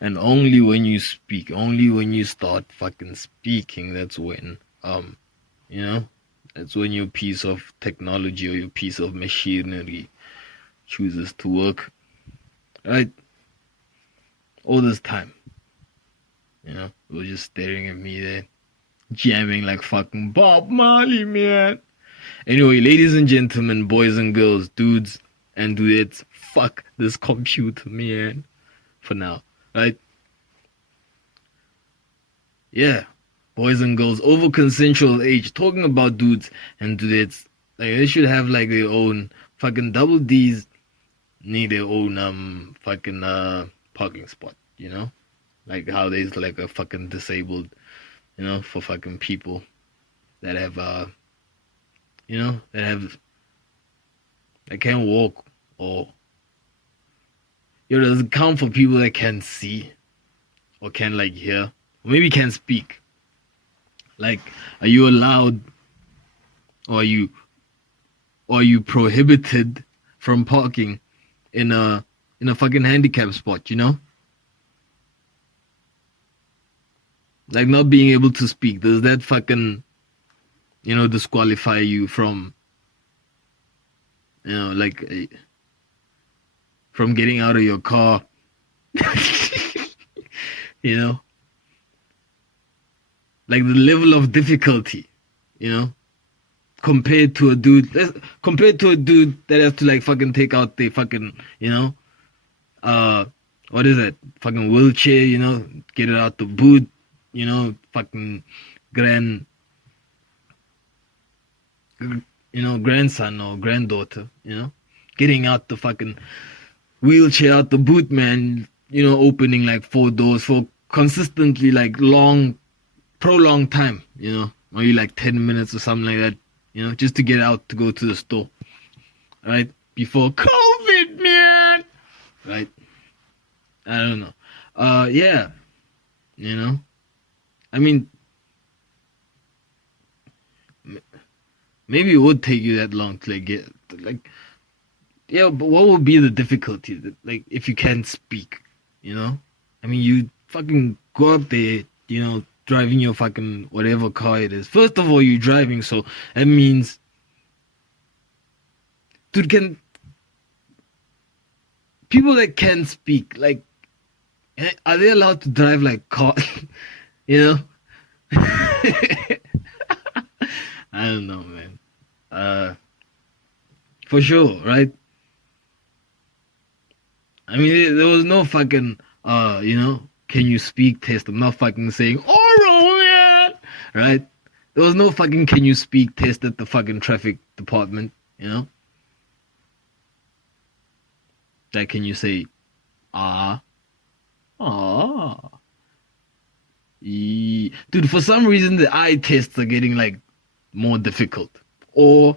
And only when you speak, only when you start fucking speaking, that's when, you know, that's when your piece of technology or your piece of machinery chooses to work. Right? All this time. You know, we were just staring at me there, jamming like fucking Bob Marley, man. Anyway, ladies and gentlemen, boys and girls, dudes and dudettes, fuck this computer, man. For now, right? Yeah, boys and girls over consensual age. Talking about dudes and dudettes, like they should have like their own fucking double D's need their own fucking parking spot, you know? Like how there's like a fucking disabled, you know, for fucking people that have you know, that can't walk, or you know, does it count for people that can see or can like hear or maybe can speak? Like, are you allowed, or are you prohibited from parking in a fucking handicap spot, you know? Like not being able to speak, does that fucking, you know, disqualify you from, you know, like from getting out of your car? You know, like the level of difficulty, you know, compared to a dude that has to like fucking take out the fucking, you know, what is it, fucking wheelchair, you know, get it out the boot, you know, fucking grandson or granddaughter, you know, getting out the fucking wheelchair out the boot, man, you know, opening like 4 doors for consistently like prolonged time, you know, maybe like 10 minutes or something like that, you know, just to get out to go to the store, right? Before COVID, man, right? I don't know. Yeah, you know, I mean, maybe it would take you that long to like get like, yeah, but what would be the difficulty? Like, if you can't speak, you know? I mean, you fucking go up there, you know, driving your fucking whatever car it is. First of all, you're driving, so that means, dude, can people that can speak, like, are they allowed to drive like car? You know? I don't know, man. For sure, right? I mean, there was no fucking, you know, can you speak test. I'm not fucking saying oral, man, right? There was no fucking can you speak test at the fucking traffic department, you know? Like, can you say, ah, ah, dude, for some reason the eye tests are getting like more difficult. Or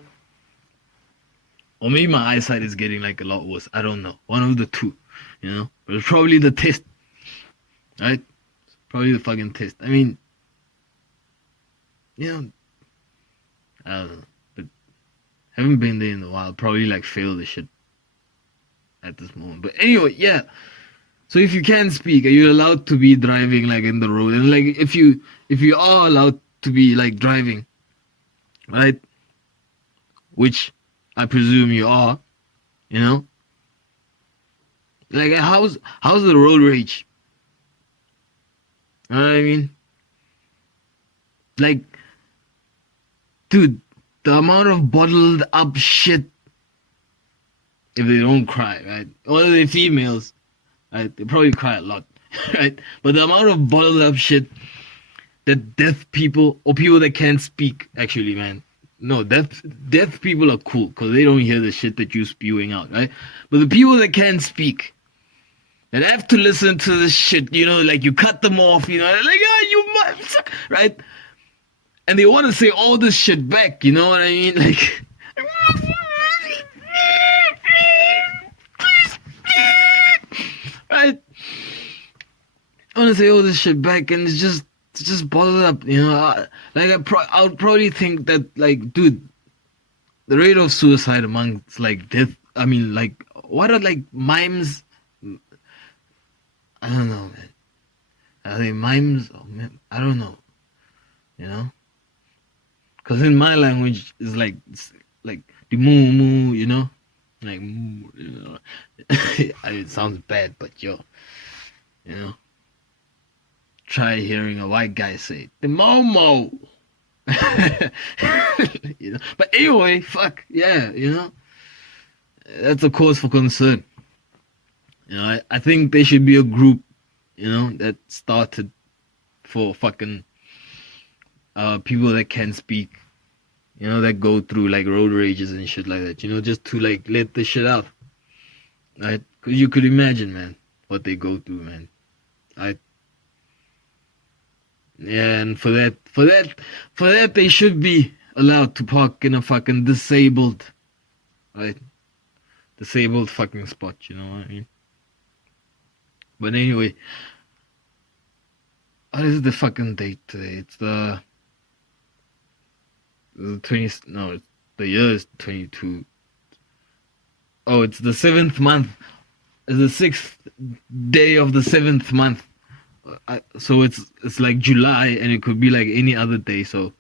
maybe my eyesight is getting like a lot worse. I don't know. One of the two, you know? But it's probably the test, right? Probably the fucking test. I mean, you know, I don't know. But haven't been there in a while. Probably like fail the shit at this moment. But anyway, yeah. So if you can speak, are you allowed to be driving like in the road? And like if you are allowed to be like driving, right? Which I presume you are, you know? Like how's the road rage? You know what I mean? Like, dude, the amount of bottled up shit, if they don't cry, right? Or they're females, right? They probably cry a lot, right? But the amount of bottled up shit that deaf people, or people that can't speak, actually, man. No, deaf people are cool because they don't hear the shit that you're spewing out, right? But the people that can't speak, that have to listen to this shit, you know, like you cut them off, you know, like, you motherfucker, right? And they want to say all this shit back, you know what I mean? Like, right? I want to say all this shit back, and it's just bottled up, you know. Like I would probably think that, like, dude, the rate of suicide amongst like death. I mean, like, what are like mimes? I don't know, man. Are they mimes? Oh, man, I don't know. You know? Because in my language, it's like the moo moo, you know? Like, moo, you know? It sounds bad, but yo, you know? Try hearing a white guy say, the momo. You know? But anyway, fuck, yeah, you know? That's a cause for concern. You know, I think there should be a group, you know, that started for fucking people that can speak, you know, that go through like road rages and shit like that, you know, just to like let the shit out, right? Because you could imagine, man, what they go through, man. Yeah, and for that, they should be allowed to park in a fucking disabled, right? Disabled fucking spot, you know what I mean? But anyway, what is the fucking date today? It's the 20. No, the year is 22. Oh, it's the 7th month. It's the 6th day of the 7th month. So it's like July, and it could be like any other day. So,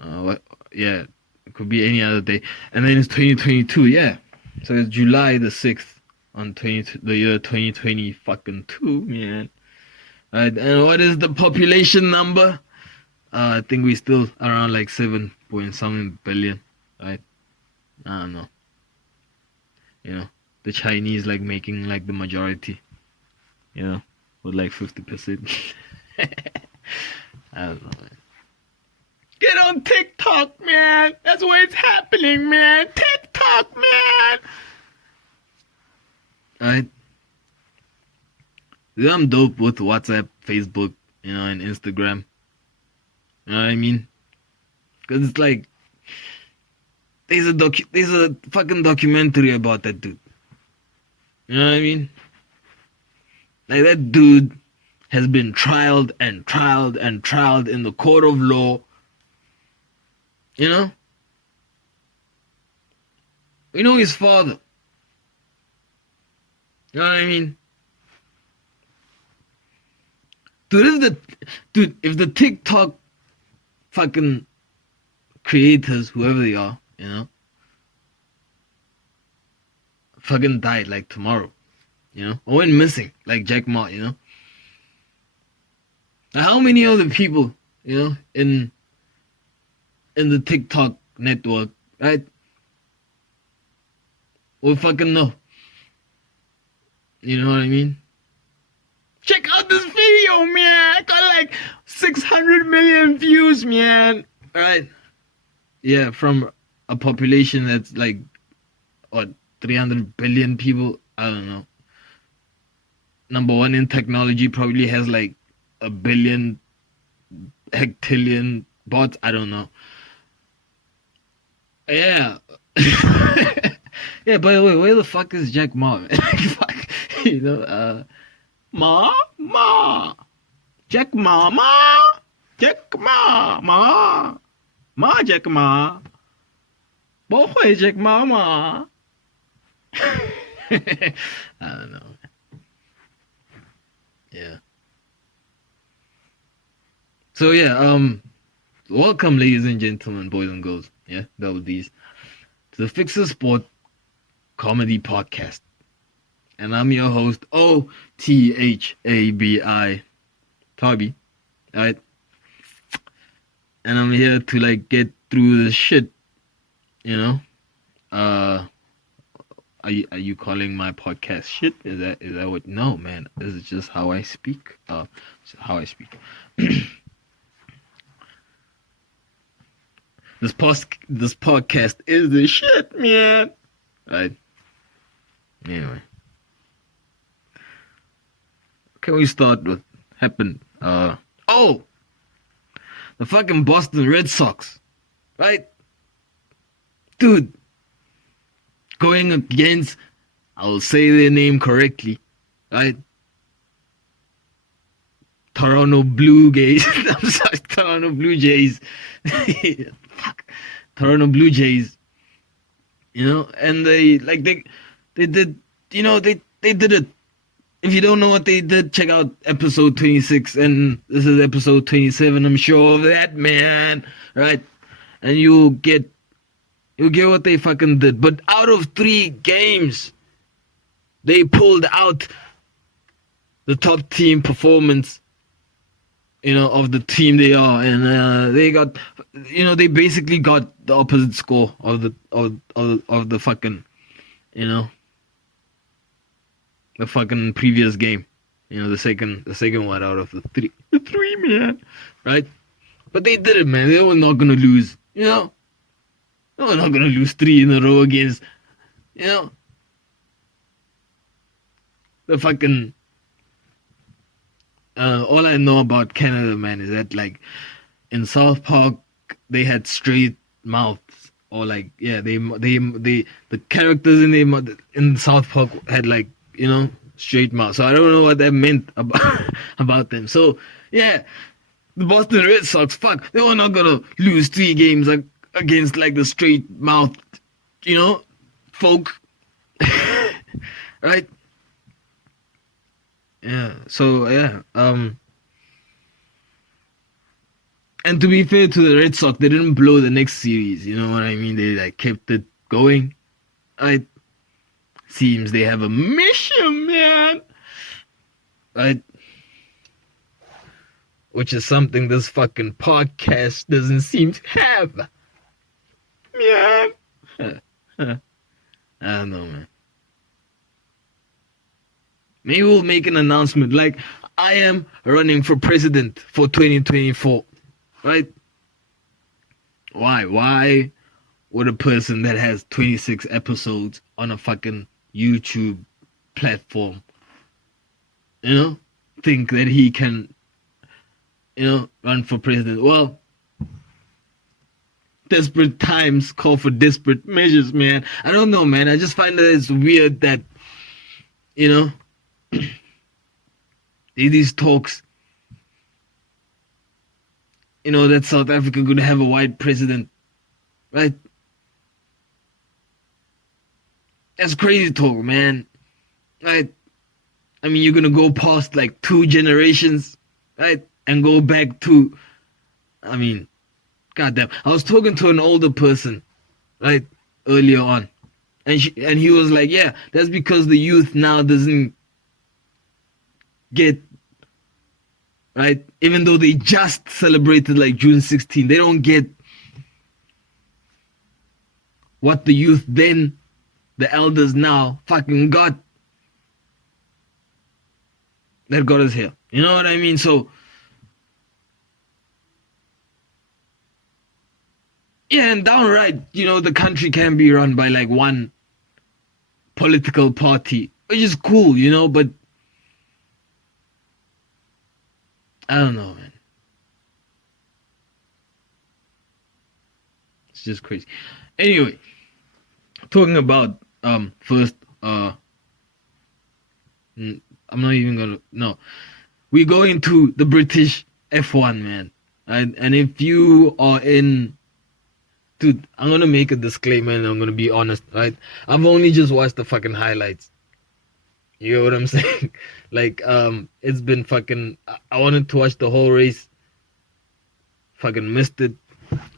yeah, it could be any other day. And then it's 2022. Yeah, so it's July the 6th on the year 2020 fucking 2, man. Right, and what is the population number? I think we still around like 7 point something billion, right? I don't know. You know, the Chinese like making like the majority, you know, with like 50%. I don't know, man. Get on TikTok, man. That's where it's happening, man. TikTok, man. Alright. I'm dope with WhatsApp, Facebook, you know, and Instagram. You know what I mean? Because it's like, there's a fucking documentary about that dude. You know what I mean? Like, that dude has been trialed and trialed and trialed in the court of law. You know? We know his father. You know what I mean? Dude, if the TikTok fucking creators, whoever they are, you know, fucking died like tomorrow, you know, or went missing like Jack Ma, you know. Now, how many other people, you know, in the TikTok network, right, will fucking know? You know what I mean? Check out this video, man. I got like 600 million views, man. Right? Yeah, from a population that's like, what, 300 billion people? I don't know. Number one in technology probably has like a billion, hectillion bots. I don't know. Yeah. Yeah, by the way, where the fuck is Jack Ma? Fuck, you know, Ma, Jack Ma, Jack Ma, Jack Ma, 不会 Jack Ma. I don't know. Yeah. So yeah, welcome, ladies and gentlemen, boys and girls, yeah, double D's, to the Fixasport comedy podcast. And I'm your host, OTHABI, Toby, alright? And I'm here to like get through the shit, you know? Are you calling my podcast shit? Is that what? No, man. This is just how I speak. How I speak. This podcast is the shit, man. Right. Anyway, can we start with happened? The fucking Boston Red Sox, right? Dude, going against, I will say their name correctly, right? Toronto Blue Jays. I'm sorry, Toronto Blue Jays. Fuck, Toronto Blue Jays. You know, and they did, you know, they did it if you don't know what they did, check out episode 26, and this is episode 27. I'm sure of that, man. Right? And you'll get what they fucking did. But out of 3 games, they pulled out the top team performance, of the team they are, and they got, they basically got the opposite score of the fucking, the fucking previous game, the second one out of the three, man, right? But they did it, man. They were not gonna lose, they were not gonna lose 3 in a row against, the fucking. All I know about Canada, man, is that like in South Park they had straight mouths, or like the characters in South Park had like straight mouths. So I don't know what that meant about them. So yeah, the Boston Red Sox, fuck, they were not gonna lose 3 games like against like the straight mouthed, folk, right? Yeah, so yeah, and to be fair to the Red Sox, they didn't blow the next series, you know what I mean? They like kept it going. It seems they have a mission, man. Right? Which is something this fucking podcast doesn't seem to have. Man. I don't know, man. Maybe we'll make an announcement like, I am running for president for 2024. Right? Why would a person that has 26 episodes on a fucking YouTube platform, think that he can, run for president? Well, desperate times call for desperate measures, man. I don't know, man. I just find that it's weird that, these talks, that South Africa could have a white president, right? That's crazy talk, man. Right? I mean, you're gonna go past like 2 generations, right? And go back to, I mean, goddamn. I was talking to an older person, right, earlier on, and he was like, yeah, that's because the youth now doesn't get, right, even though they just celebrated like June 16, they don't get what the youth then, the elders now, fucking got, that got us here. You know what I mean? So yeah, and downright, the country can be run by like one political party, which is cool, but I don't know, man. It's just crazy. Anyway, talking about first, I'm not even gonna, no. We go into the British F1, man. And if you are in, dude, I'm gonna make a disclaimer and I'm gonna be honest, right? I've only just watched the fucking highlights. You know what I'm saying? Like, it's been fucking, I wanted to watch the whole race. Fucking missed it.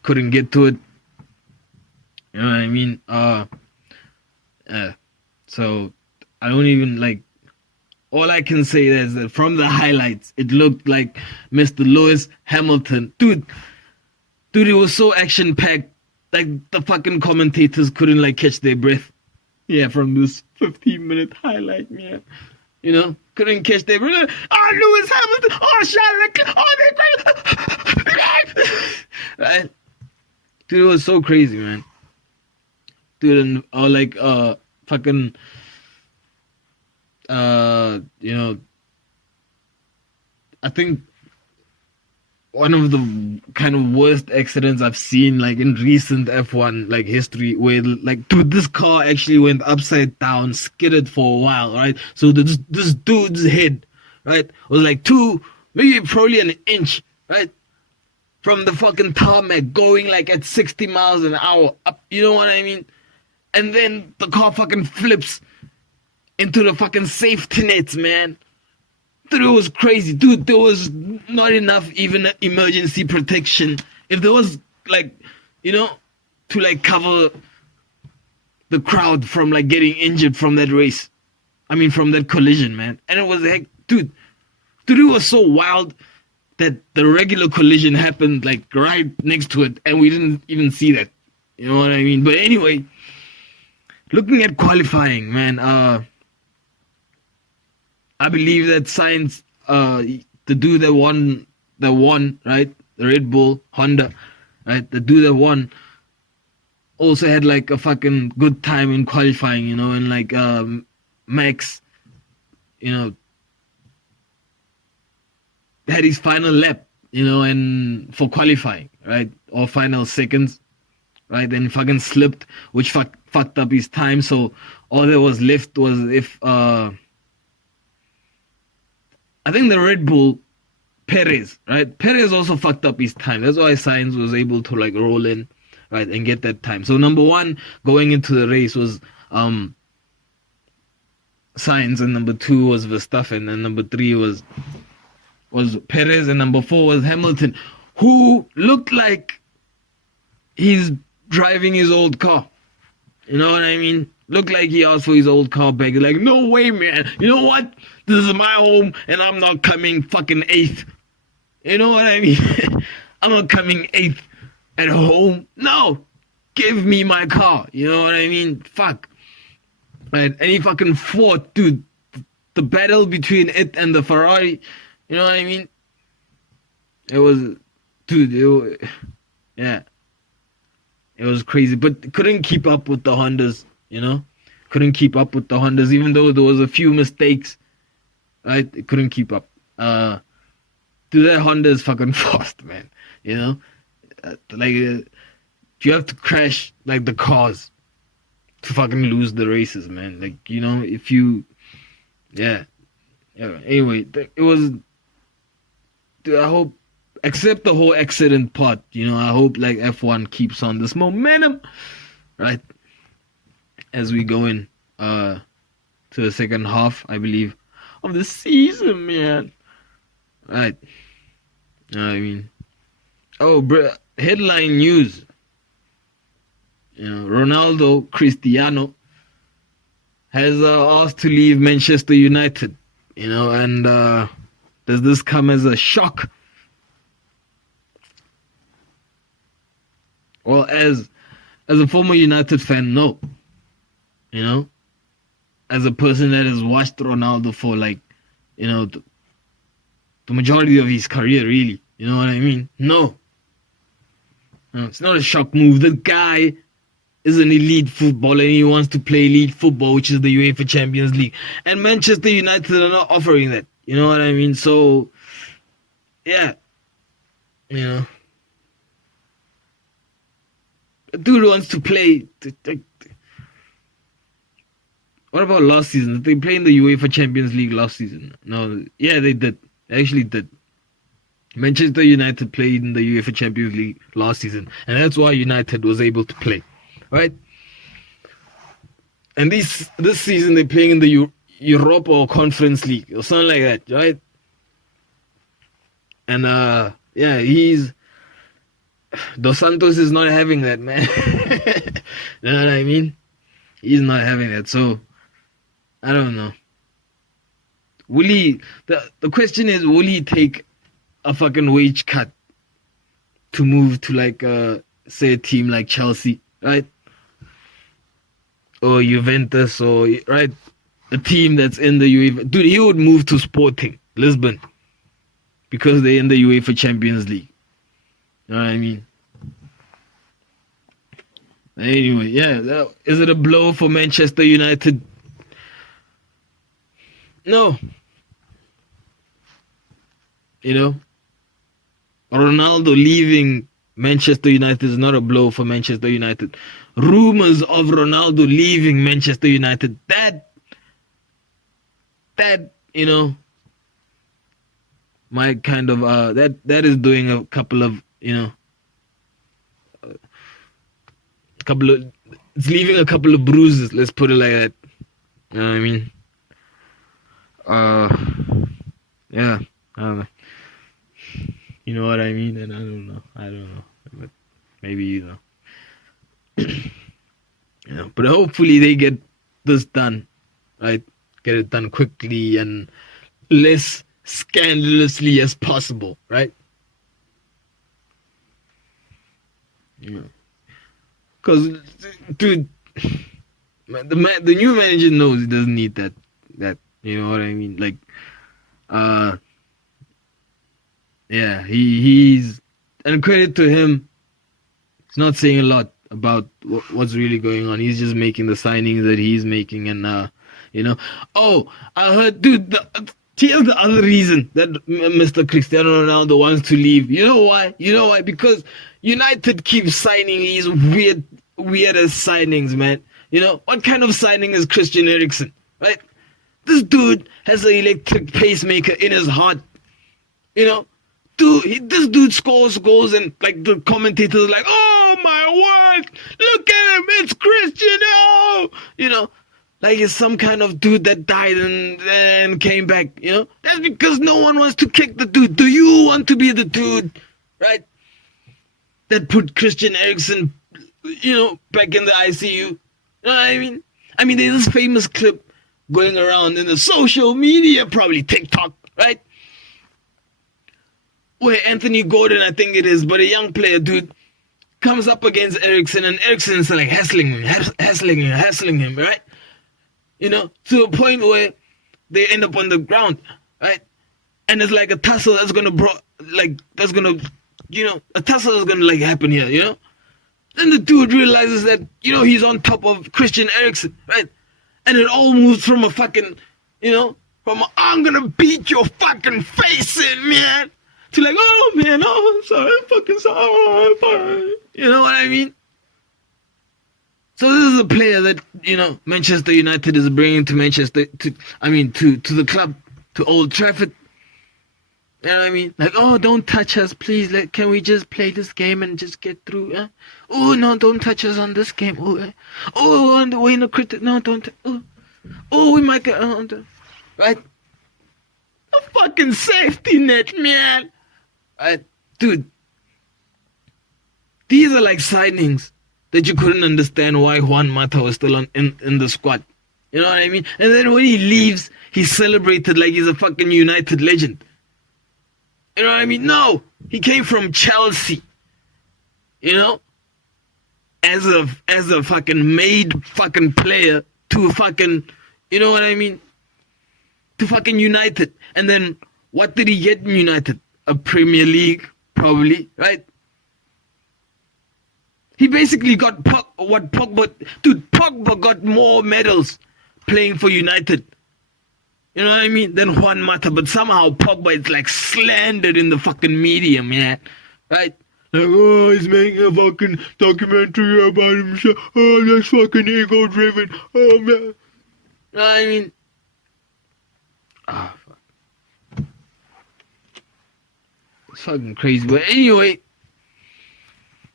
Couldn't get to it. You know what I mean? So, I don't even, like, all I can say is that from the highlights, it looked like Mr. Lewis Hamilton. Dude, it was so action-packed. Like, the fucking commentators couldn't, like, catch their breath. Yeah, from this 15-minute highlight, man. Couldn't catch their breath. Oh, Lewis Hamilton. Oh, Charles Leclerc. Oh, right? Dude, it was so crazy, man. Dude, and fucking, I think one of the kind of worst accidents I've seen, like, in recent F1, like, history, where, like, dude, this car actually went upside down, skidded for a while, right? So this dude's head, right, was like probably an inch, right, from the fucking tarmac, going, like, at 60 miles an hour up, you know what I mean? And then the car fucking flips into the fucking safety nets, man. Dude, it was crazy. Dude, there was not enough even emergency protection. If there was, like, you know, to, like, cover the crowd from, like, getting injured from that race. I mean, from that collision, man. And it was, like, dude, it was so wild that the regular collision happened, like, right next to it, and we didn't even see that. You know what I mean? But anyway, looking at qualifying, man, I believe that Sainz, the dude that won, right? The Red Bull, Honda, right? The dude that won also had like a fucking good time in qualifying, you know, and like Max, you know, had his final lap, you know, and for qualifying, right? Or final seconds, right? Then fucking slipped, which fucked up his time. So all that was left was if I think the Red Bull, Perez, right? Perez also fucked up his time. That's why Sainz was able to like roll in, right, and get that time. So number one going into the race was Sainz, and number two was Verstappen, and number three was Perez, and number four was Hamilton, who looked like he's driving his old car. You know what I mean? Looked like he asked for his old car back. Like, no way, man. You know what? This is my home, and I'm not coming fucking eighth. You know what I mean? I'm not coming eighth at home. No. Give me my car. You know what I mean? Fuck. Right? And he fucking fought, dude. The battle between it and the Ferrari. You know what I mean? It was... Dude, yeah. It was crazy. But couldn't keep up with the Hondas, you know? Couldn't keep up with the Hondas, even though there was a few mistakes. Right? It couldn't keep up. Dude, that Honda is fucking fast, man. You know? You have to crash, like, the cars to fucking lose the races, man. Like, you know, if you... Yeah. Anyway, it was... Dude, I hope... Except the whole accident part, you know, I hope, like, F1 keeps on this momentum, right? As we go in to the second half, I believe, of the season, man. Right. I mean... Oh, bro, headline news. You know, Ronaldo Cristiano has asked to leave Manchester United. You know, and does this come as a shock? Well, as a former United fan, no. You know, as a person that has watched Ronaldo for like, you know, the majority of his career, really. You know what I mean? No. No, it's not a shock move. The guy is an elite footballer and he wants to play elite football, which is the UEFA Champions League. And Manchester United are not offering that. You know what I mean? So, yeah. You know. A dude wants to play. What about last season? Did they play in the UEFA Champions League last season? No. Yeah, they did. They actually did. Manchester United played in the UEFA Champions League last season, and that's why United was able to play, right? And this season they're playing in the Europa or Conference League or something like that, right? And yeah, Dos Santos is not having that, man. You know what I mean? He's not having that, so I don't know. Will he? The question is, will he take a fucking wage cut to move to like say a team like Chelsea, right? Or Juventus, or right, a team that's in the UEFA. Dude, he would move to Sporting Lisbon because they're in the UEFA Champions League. You know what I mean? Anyway, yeah, is it a blow for Manchester United? No. You know, Ronaldo leaving Manchester United is not a blow for Manchester United. Rumors of Ronaldo leaving Manchester United, that you know, my kind of that is doing a couple of, you know, it's leaving a couple of bruises. Let's put it like that. You know what I mean? Uh, yeah, I don't know. You know what I mean? And I don't know, but maybe you know. But hopefully they get this done, right? Get it done quickly and less scandalously as possible, right? Because, dude, the new manager knows he doesn't need that. You know what I mean? Like, uh, yeah, he's and credit to him. He's not saying a lot about what's really going on. He's just making the signings that he's making, and you know. Oh, I heard, dude. Here's the other reason that Mr. Cristiano Ronaldo wants to leave. You know why? You know why? Because United keeps signing these weirdest signings, man. You know what kind of signing is Christian Eriksen, right? This dude has an electric pacemaker in his heart. You know, this dude scores goals, and like the commentators are like, "Oh my word! Look at him! It's Cristiano!" You know, like it's some kind of dude that died and came back. You know, that's because no one wants to kick the dude. Do you want to be the dude, right? That put Christian Eriksen, you know, back in the ICU. You know what I mean? I mean, there's this famous clip going around in the social media, probably TikTok, right? Where Anthony Gordon, I think it is, but a young player, dude, comes up against Eriksen, and Eriksen's like hassling him, right? You know, to a point where they end up on the ground, right? And it's like a tussle that's gonna a tussle is gonna like happen here, you know? Then the dude realizes that, you know, he's on top of Christian Eriksen, right? And it all moves from a fucking, you know, I'm gonna beat your fucking face in, man, to like, oh man, oh, I'm sorry, I'm fucking sorry. You know what I mean? So this is a player that, you know, Manchester United is bringing to the club, to Old Trafford. You know what I mean? Like, oh, don't touch us, please. Like, can we just play this game and just get through? Oh, no, don't touch us on this game. Oh, on the way in the critic. No, don't. We might get right. A fucking safety net, man. Right, dude. These are like signings that you couldn't understand why Juan Mata was still in the squad. You know what I mean? And then when he leaves, he's celebrated like he's a fucking United legend. You know what I mean? No, he came from Chelsea. You know, as a fucking made fucking player to fucking, you know what I mean? To fucking United. And then what did he get in United? A Premier League, probably, right? He basically got Pogba. Dude, Pogba got more medals playing for United. You know what I mean? Than Juan Mata, but somehow Pogba is like slandered in the fucking media, man. Right? Like, oh, he's making a fucking documentary about himself. Oh, that's fucking ego driven. Oh, man. You know what I mean? Fuck. It's fucking crazy. But anyway,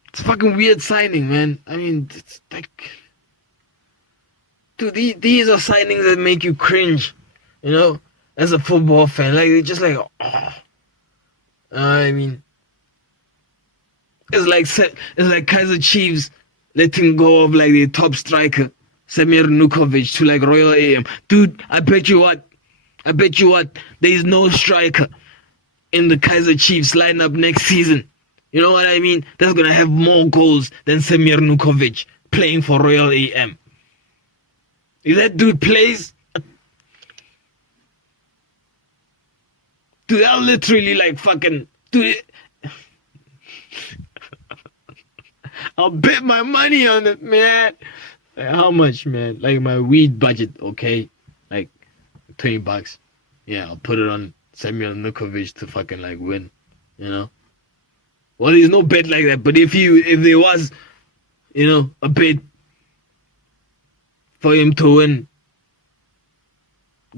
it's fucking weird signing, man. I mean, it's like, dude, these are signings that make you cringe. You know, as a football fan, like it's just like, oh. I mean, it's like Kaiser Chiefs letting go of like their top striker, Samir Nukovic, to like Royal AM. Dude, I bet you what, there is no striker in the Kaiser Chiefs lineup next season. You know what I mean? That's gonna have more goals than Samir Nukovic playing for Royal AM. If that dude plays, dude, I'll literally like fucking, dude, I'll bet my money on it, man. Like, how much, man? Like my weed budget, okay? Like $20. Yeah, I'll put it on Samuel Nukovic to fucking like win, you know? Well, there's no bet like that, but if there was, you know, a bet for him to win,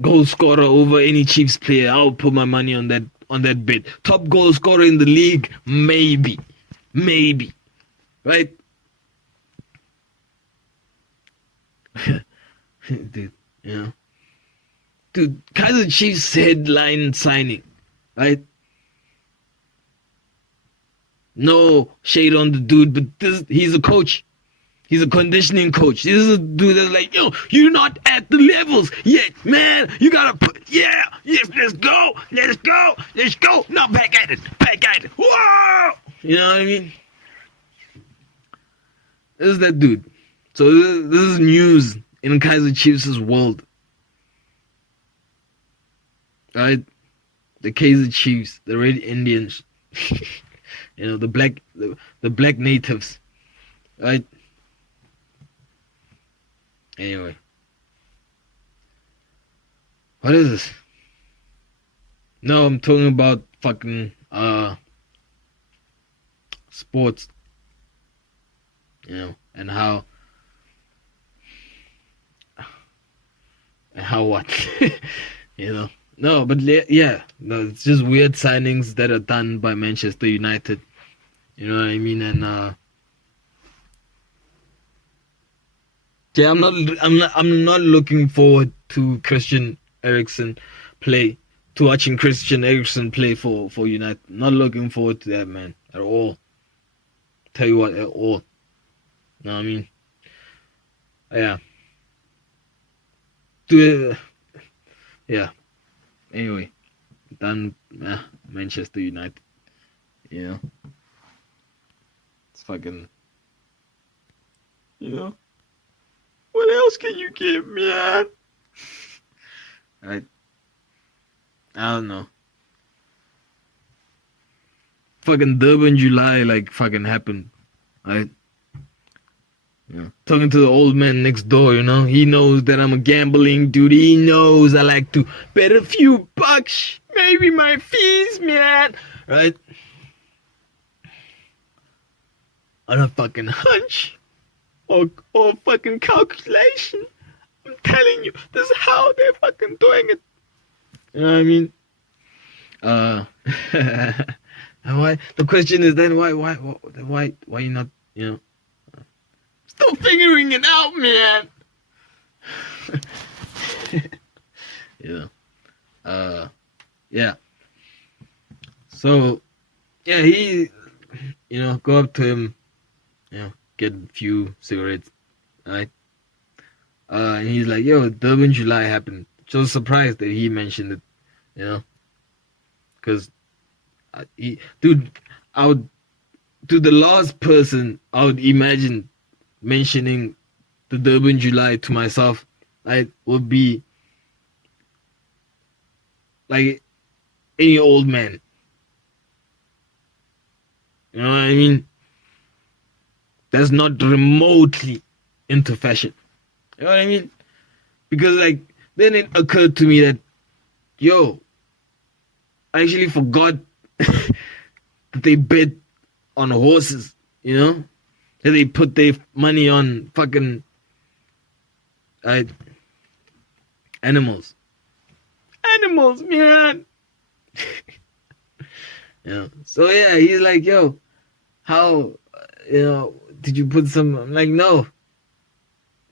goal scorer over any Chiefs player, I'll put my money on that bet. Top goal scorer in the league, maybe, right? Dude, you know, Dude, Kaiser Chiefs headline signing, right? No shade on the dude, but he's a coach. He's a conditioning coach. This is a dude that's like, yo, you're not at the levels yet, man. You gotta put, yes, let's go. No, back at it. Whoa! You know what I mean? This is that dude. So this is news in Kaiser Chiefs' world. Right? The Kaiser Chiefs, the Red Indians, the black natives, right? Anyway, what is this? No, I'm talking about fucking sports, and how what, No, but it's just weird signings that are done by Manchester United. You know what I mean? And I'm not looking forward to Christian Eriksen play, to watching Christian Eriksen play for United. Not looking forward to that, man, at all. Tell you what, at all. You know what I mean? Yeah. Anyway, done. Manchester United. It's fucking. What else can you give me, man? I don't know. Fucking Durban July fucking happened. Right? Talking to the old man next door, he knows that I'm a gambling dude. He knows I like to bet a few bucks, maybe my fees, man. Right? On a fucking hunch or fucking calculation. I'm telling you, this is how they're fucking doing it. You know what I mean? Why? The question is then why you not, still figuring it out, man. Yeah. So, he, go up to him, get a few cigarettes, right? And he's like, yo, Durban July happened. Just surprised that he mentioned it, because, dude, the last person I would imagine mentioning the Durban July to myself, right, would be like any old man. You know what I mean? That's not remotely into fashion. You know what I mean? Because then it occurred to me that, I actually forgot that they bet on horses, that they put their money on fucking animals. Animals, man. So he's like, yo, how, did you put some? I'm like, no.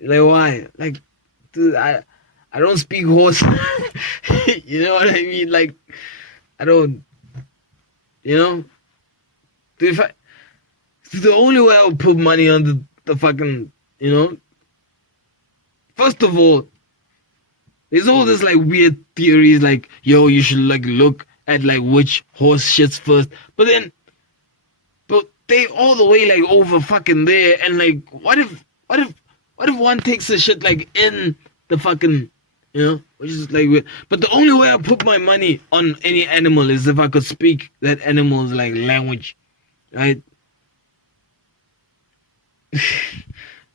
Like, why? Like, dude, I don't speak horse. You know what I mean? Like, I don't, dude, the only way I would put money on the fucking, first of all, there's all this weird theories you should look at which horse shits first, but they all the way over fucking there, and what if one takes a shit in the fucking, which is weird. But the only way I put my money on any animal is if I could speak that animal's language, right?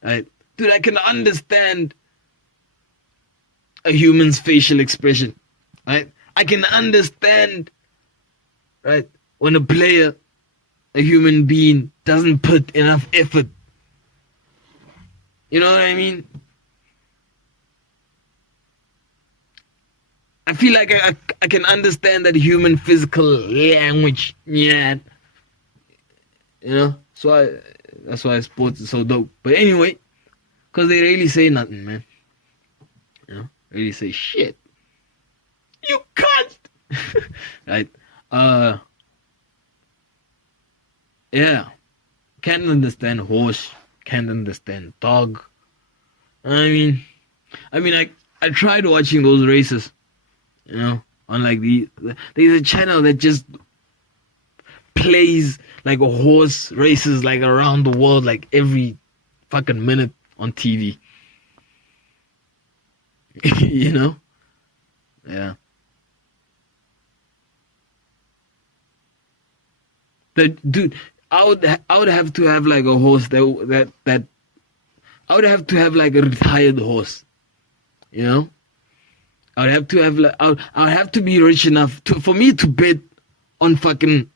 Right, dude, I can understand a human's facial expression, right? I can understand, right, when a human being doesn't put enough effort. You know what I mean? I feel like I can understand that human physical language, yeah. So that's why sports is so dope. But anyway, because they really say nothing, man. Really say shit. You can't. Right? Yeah. Can't understand horse. Can't understand dog. I mean, I tried watching those races, on like there's a channel that just plays like a horse races like around the world like every fucking minute on TV. you know? Yeah. Dude, I would have to have like a horse that I would have to have like a retired horse, you know? I would have to have like I would have to be rich enough for me to bet on fucking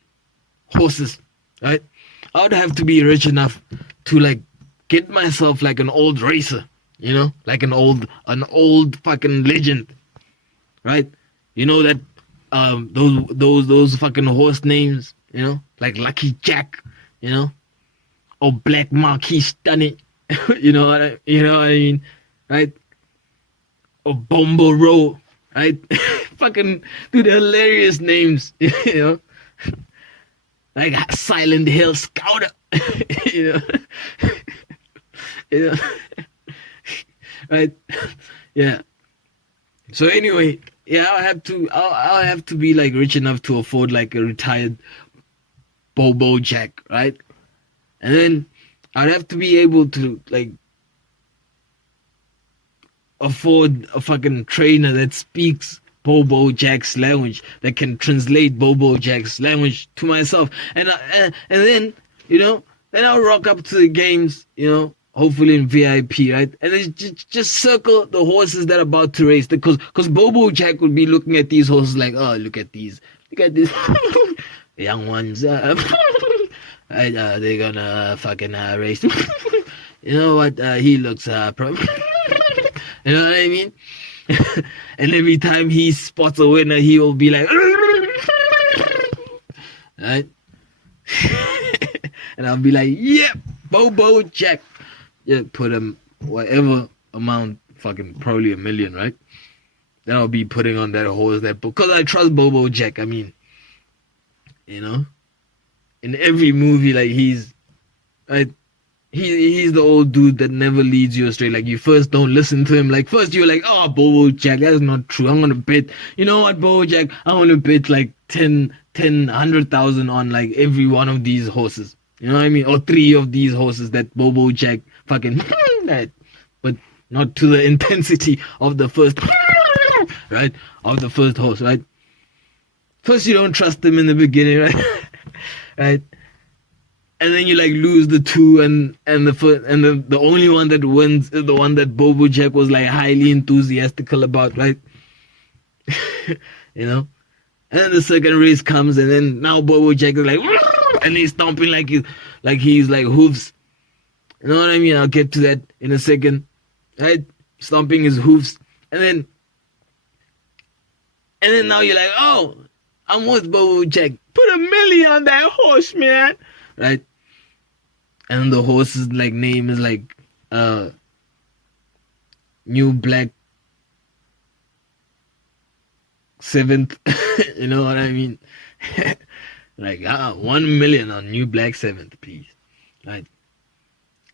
horses, right? I would have to be rich enough to like get myself like an old racer, like an old fucking legend, right? You know that those fucking horse names, like Lucky Jack, or Black Marquis Stunning, you know what I mean, right? Or Bombo Row, right? Fucking dude, hilarious names, like Silent Hill Scouter, you know, you know, right? Yeah. So anyway, yeah, I'll have to be like rich enough to afford like a retired Bobo Jack, right? And then I'd have to be able to like afford a fucking trainer that speaks Bobo Jack's language, that can translate Bobo Jack's language to myself, and then then I'll rock up to the games, hopefully in VIP, right? And then just circle the horses that are about to race, because Bobo Jack would be looking at these horses like, oh, look at these young ones, right, they're gonna fucking race. You know what? He looks you know what I mean? And every time he spots a winner, he will be like, right? And I'll be like, yeah, Bobo Jack. Yeah, put him whatever amount, fucking probably $1 million, right? Then I'll be putting on that horse because I trust Bobo Jack. I mean, in every movie, like he's the old dude that never leads you astray. Like, you first don't listen to him. Like, first you're like, oh, Bobo Jack, that's not true. I'm gonna bet, you know what, Bobo Jack, I want to bet like 100,000 on like every one of these horses. You know what I mean? Or 3 of these horses that Bobo Jack fucking but not to the intensity of the first right? Of the first horse, right? First you don't trust him in the beginning, right? Right? And then you like lose the 2 and the first, and the only one that wins is the one that Bobo Jack was like highly enthusiastical about, right? And then the second race comes, and then now Bobo Jack is like, and he's stomping like he's like hoofs. You know what I mean? I'll get to that in a second, right? Stomping his hoofs, and then now you're like, oh, I'm with Bobo Jack. Put $1 million on that horse, man. Right? And the horse's like name is like New Black 7th. You know what I mean? Like, $1 million on New Black 7th, please. Right?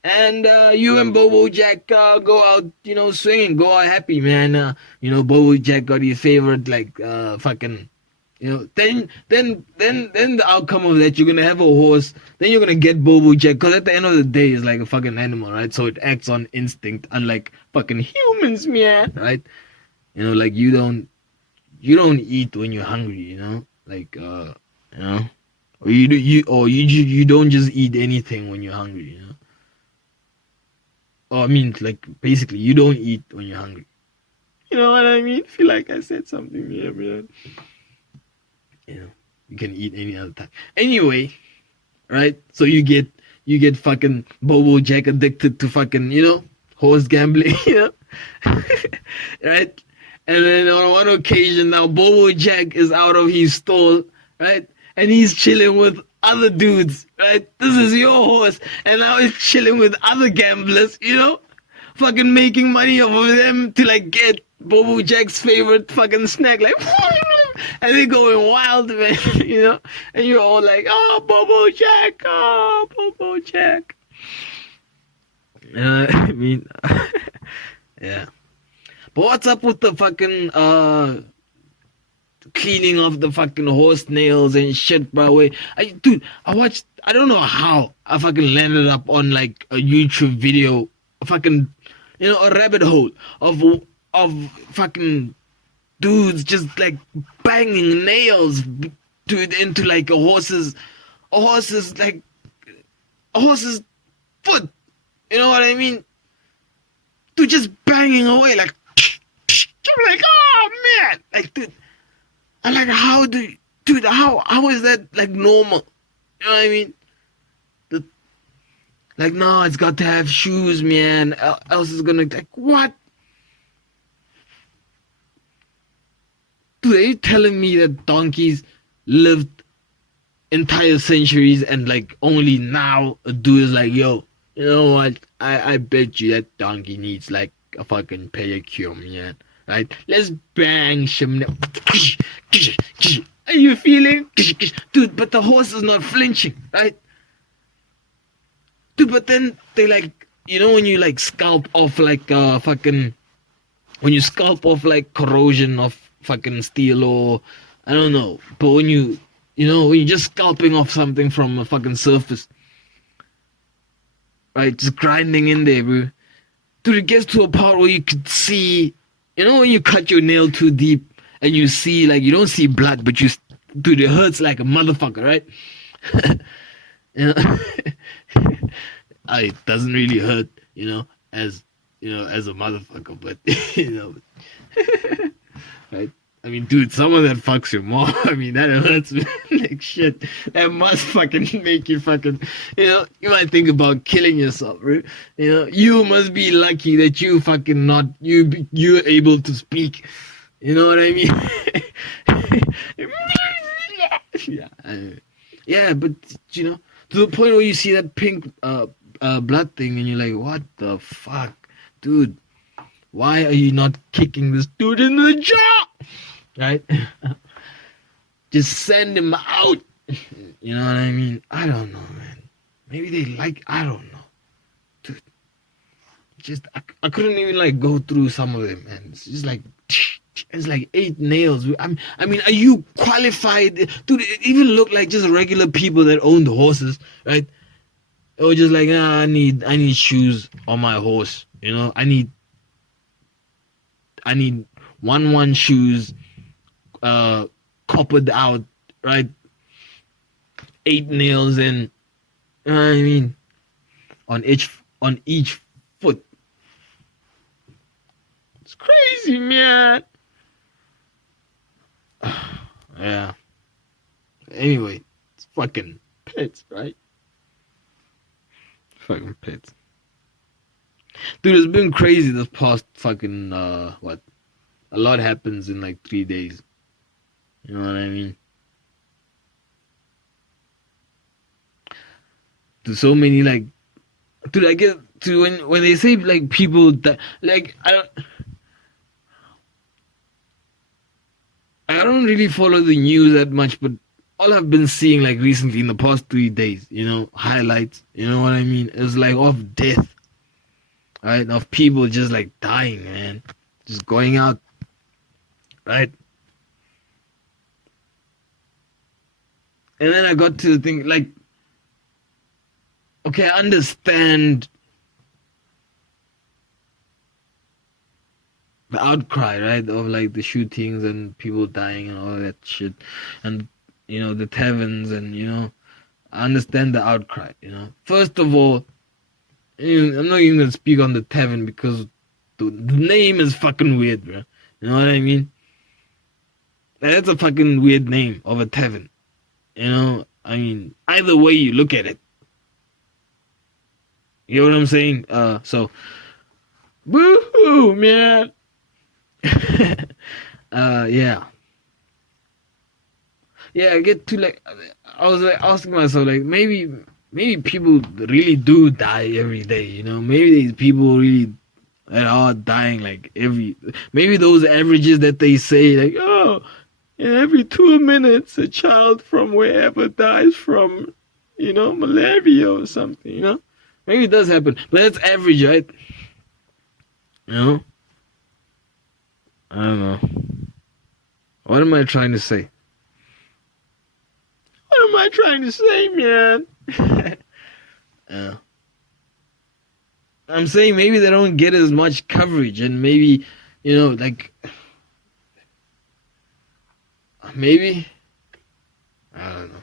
And you and Bobo Jack go out, swinging, go out happy, man. Bobo Jack got his favorite like fucking. Then the outcome of that, you're gonna have a horse. Then you're gonna get Bobo Jack, because at the end of the day, it's like a fucking animal, right? So it acts on instinct, unlike fucking humans, man, right? Like you don't eat when you're hungry, like or you don't just eat anything when you're hungry, Or I mean, like basically, you don't eat when you're hungry. You know what I mean? I feel like I said something here, man. You can eat any other time. Anyway, right? So you get fucking Bobo Jack addicted to fucking, horse gambling, right? And then on one occasion now, Bobo Jack is out of his stall, right? And he's chilling with other dudes, right? This is your horse, and now he's chilling with other gamblers, fucking making money off of them to like get Bobo Jack's favorite fucking snack, like, and they going wild, man, you know, and you're all like, oh, Bobo Jack, oh, Bobo Jack. I mean, yeah. But what's up with the fucking cleaning of the fucking horse nails and shit, bro? Dude, I don't know how I fucking landed up on like a YouTube video, a fucking, you know, a rabbit hole of fucking dudes just like banging nails, dude, into like a horse's foot. You know what I mean? Dude, just banging away like, I'm like, oh man, like, dude, I'm like, how is that like normal? You know what I mean? Like, no, it's got to have shoes, man. Else it's gonna, like, what? Dude, are you telling me that donkeys lived entire centuries and like only now a dude is like, yo, you know what? I bet you that donkey needs like a fucking pedicure, man. Right? Let's bang him. Are you feeling? Dude, but the horse is not flinching, right? Dude, but then they like, you know, when you like scalp off like when you scalp off like corrosion of fucking steel, or I don't know, but when you know, when you're just scalping off something from a fucking surface, right, just grinding in there, bro. Dude, it gets to a part where you could see, you know, when you cut your nail too deep and you see, like, you don't see blood, but dude, it hurts like a motherfucker, right? You know? It doesn't really hurt, you know, as a motherfucker, but, you know, right? I mean, dude, someone that fucks your mom, I mean, that hurts, man. Like, shit. That must fucking make you fucking, you know, you might think about killing yourself, right? You know, you must be lucky that you fucking you're able to speak. You know what I mean? Yeah, but, you know, to the point where you see that pink blood thing and you're like, what the fuck? Dude, why are you not kicking this dude in the jaw? Right? Just send him out. You know what I mean? I don't know, man. Maybe they like, I don't know. Dude, just, I couldn't even like go through some of them, man. It's just like, it's like 8 nails. I mean, are you qualified? Dude, it even looked like just regular people that owned horses, right? They were just like, I need shoes on my horse. You know, I need 1-1 shoes, coppered out, right? 8 nails in, you know what I mean, on each foot. It's crazy, man. Yeah. Anyway, it's fucking pets, right? Fucking pets. Dude, it's been crazy this past fucking, what? A lot happens in like 3 days. You know what I mean? There's so many like, dude, I get to when they say like people that, like, I don't really follow the news that much, but all I've been seeing like recently in the past 3 days, you know, highlights, you know what I mean? It's like of death, right? Of people just like dying, man. Just going out, right? And then I got to think like, okay, I understand the outcry, right, of like the shootings and people dying and all that shit, and you know, the taverns, and you know, I understand the outcry. You know, first of all, I'm not even gonna speak on the tavern because the name is fucking weird, bro. You know what I mean? That's a fucking weird name of a tavern. You know, I mean, either way you look at it. You know what I'm saying? So, woohoo, man. Yeah. Yeah, I get to like, I was like asking myself, like, maybe people really do die every day, you know? Maybe these people really, that are dying like maybe those averages that they say like, oh, every 2 minutes a child from wherever dies from, malaria or something. Maybe it does happen, but that's average, right? I don't know. What am I trying to say? What am I trying to say, man? Yeah. I'm saying maybe they don't get as much coverage, and maybe, maybe, I don't know.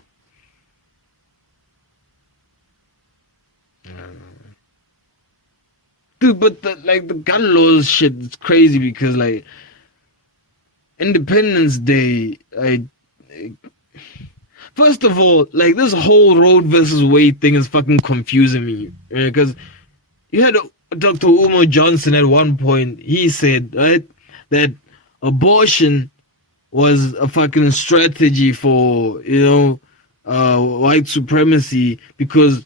Dude, but the gun laws shit is crazy because like Independence Day, first of all, like this whole Roe versus Wade thing is fucking confusing me, because you had Dr. Umar Johnson at one point. He said, right, that abortion was a fucking strategy for white supremacy, because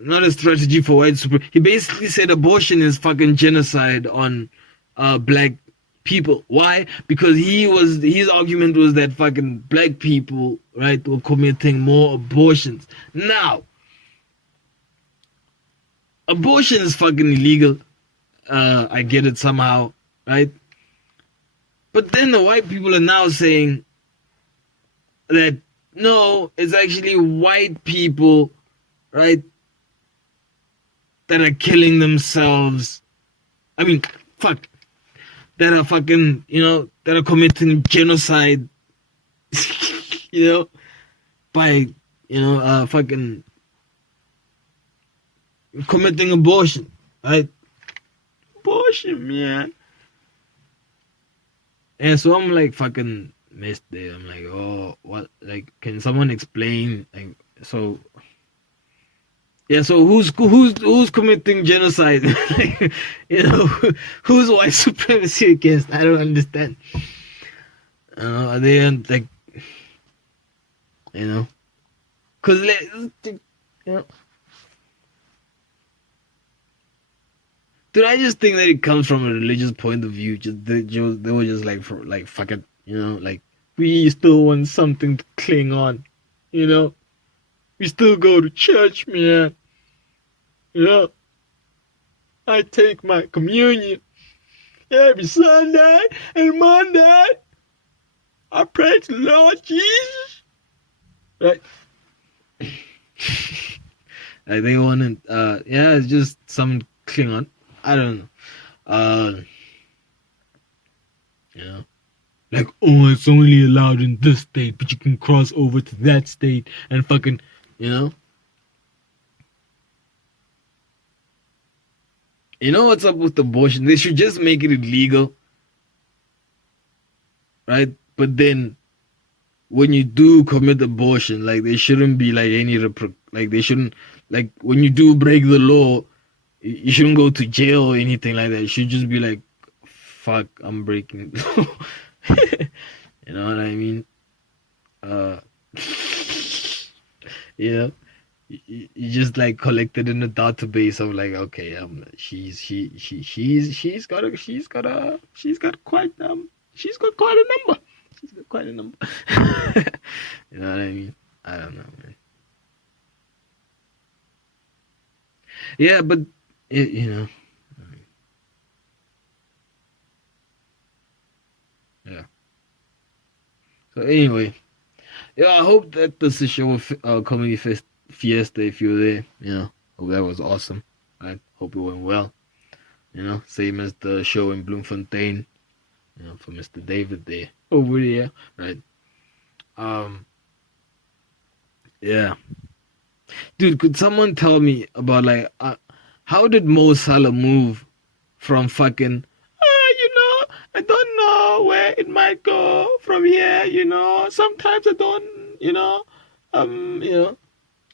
not a strategy for white supremacy. He basically said abortion is fucking genocide on black people. Why? Because his argument was that fucking black people, right, were committing more abortions. Now, abortion is fucking illegal. I get it somehow, right? But then the white people are now saying that no, it's actually white people, right, that are killing themselves. I mean, fuck. That are fucking, that are committing genocide, by, fucking committing abortion, right? Abortion, man. And so I'm like fucking messed there. I'm like, oh, what? Like, can someone explain? Like, so. Yeah, so who's committing genocide? Who's white supremacy against? I don't understand. Are they like, cause dude, I just think that it comes from a religious point of view. They were just like, fuck it, like we still want something to cling on, We still go to church, man. I take my communion every Sunday and Monday. I pray to the Lord Jesus. Right? Like they want to, it's just some cling on. I don't know. Like, oh, it's only allowed in this state, but you can cross over to that state and fucking, You know what's up with abortion? They should just make it illegal, right? But then, when you do commit abortion, like there shouldn't be like any they shouldn't, like when you do break the law, you shouldn't go to jail or anything like that. It should just be like, fuck, I'm breaking the law. You know what I mean? You just like collected in a database of like, okay, she's got quite a number. She's got quite a number. You know what I mean? I don't know, man. Yeah, but yeah. So anyway, I hope that this is show comedy fiesta. If you were there, hope that was awesome. I hope it went well. Same as the show in Bloemfontein. For Mr. David there over there, right? Yeah. Dude, could someone tell me about like how did Salah move from fucking I don't know where it might go from here, sometimes I don't,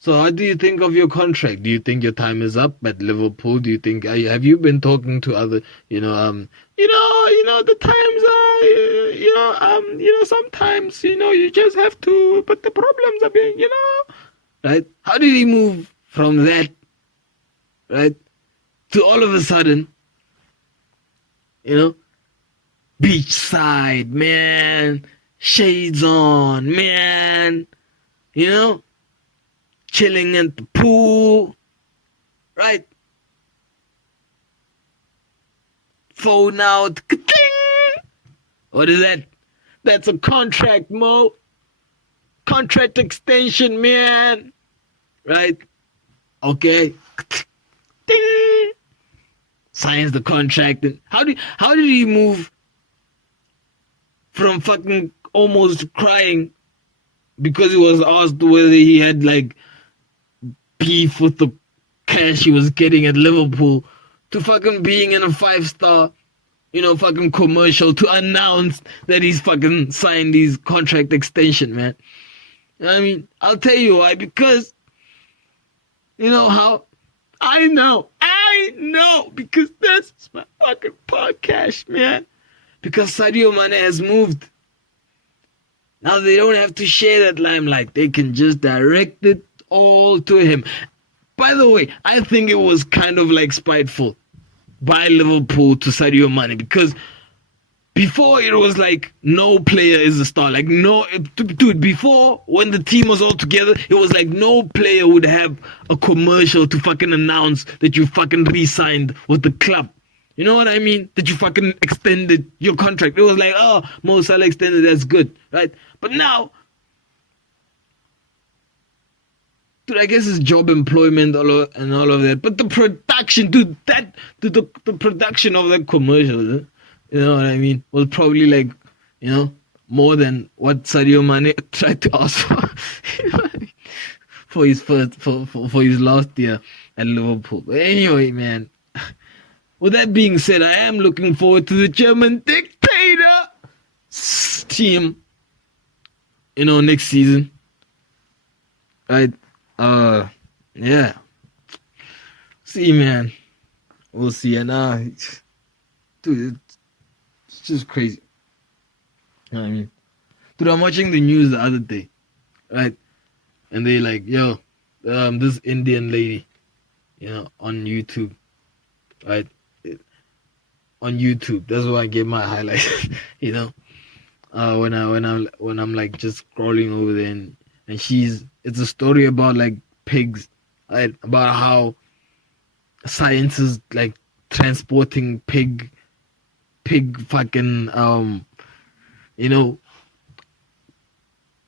So how do you think of your contract? Do you think your time is up at Liverpool? Do you think have you been talking to other, the times are, sometimes, you just have to, but the problems are being, right? How did he move from that, right, to all of a sudden, you know, beachside, man, shades on, man, you know, chilling at the pool, right? Phone out, ka-ting! What is that? That's a contract, Mo. Contract extension, man. Right? Okay. Ding! Signs the contract. How did he move from fucking almost crying because he was asked whether he had like beef with the cash he was getting at Liverpool to fucking being in a 5-star, fucking commercial to announce that he's fucking signed his contract extension, man. I mean, I'll tell you why, because you know how I know, because this is my fucking podcast, man. Because Sadio Mane has moved. Now they don't have to share that limelight. They can just direct it all to him. By the way, I think it was kind of like spiteful by Liverpool to Sadio Mane, because before it was like no player is a star. Like no, dude, before when the team was all together, it was like no player would have a commercial to fucking announce that you fucking re-signed with the club. You know what I mean? That you fucking extended your contract. It was like, oh, Mo Salah extended, that's good, right? But now, dude, I guess it's job employment and all of that. But the production, dude, the production of that commercial, you know what I mean, was probably like, more than what Sadio Mane tried to ask for his for his last year at Liverpool. But anyway, man. With that being said, I am looking forward to the German dictator team, next season. Right? Yeah. See, man. We'll see. And dude, it's just crazy. You know what I mean? Dude, I'm watching the news the other day, right? And they like, yo, this Indian lady, on YouTube, right? On YouTube, that's why I get my highlights, when I'm like just scrolling over there, and it's a story about like pigs, right? About how science is like transporting pig fucking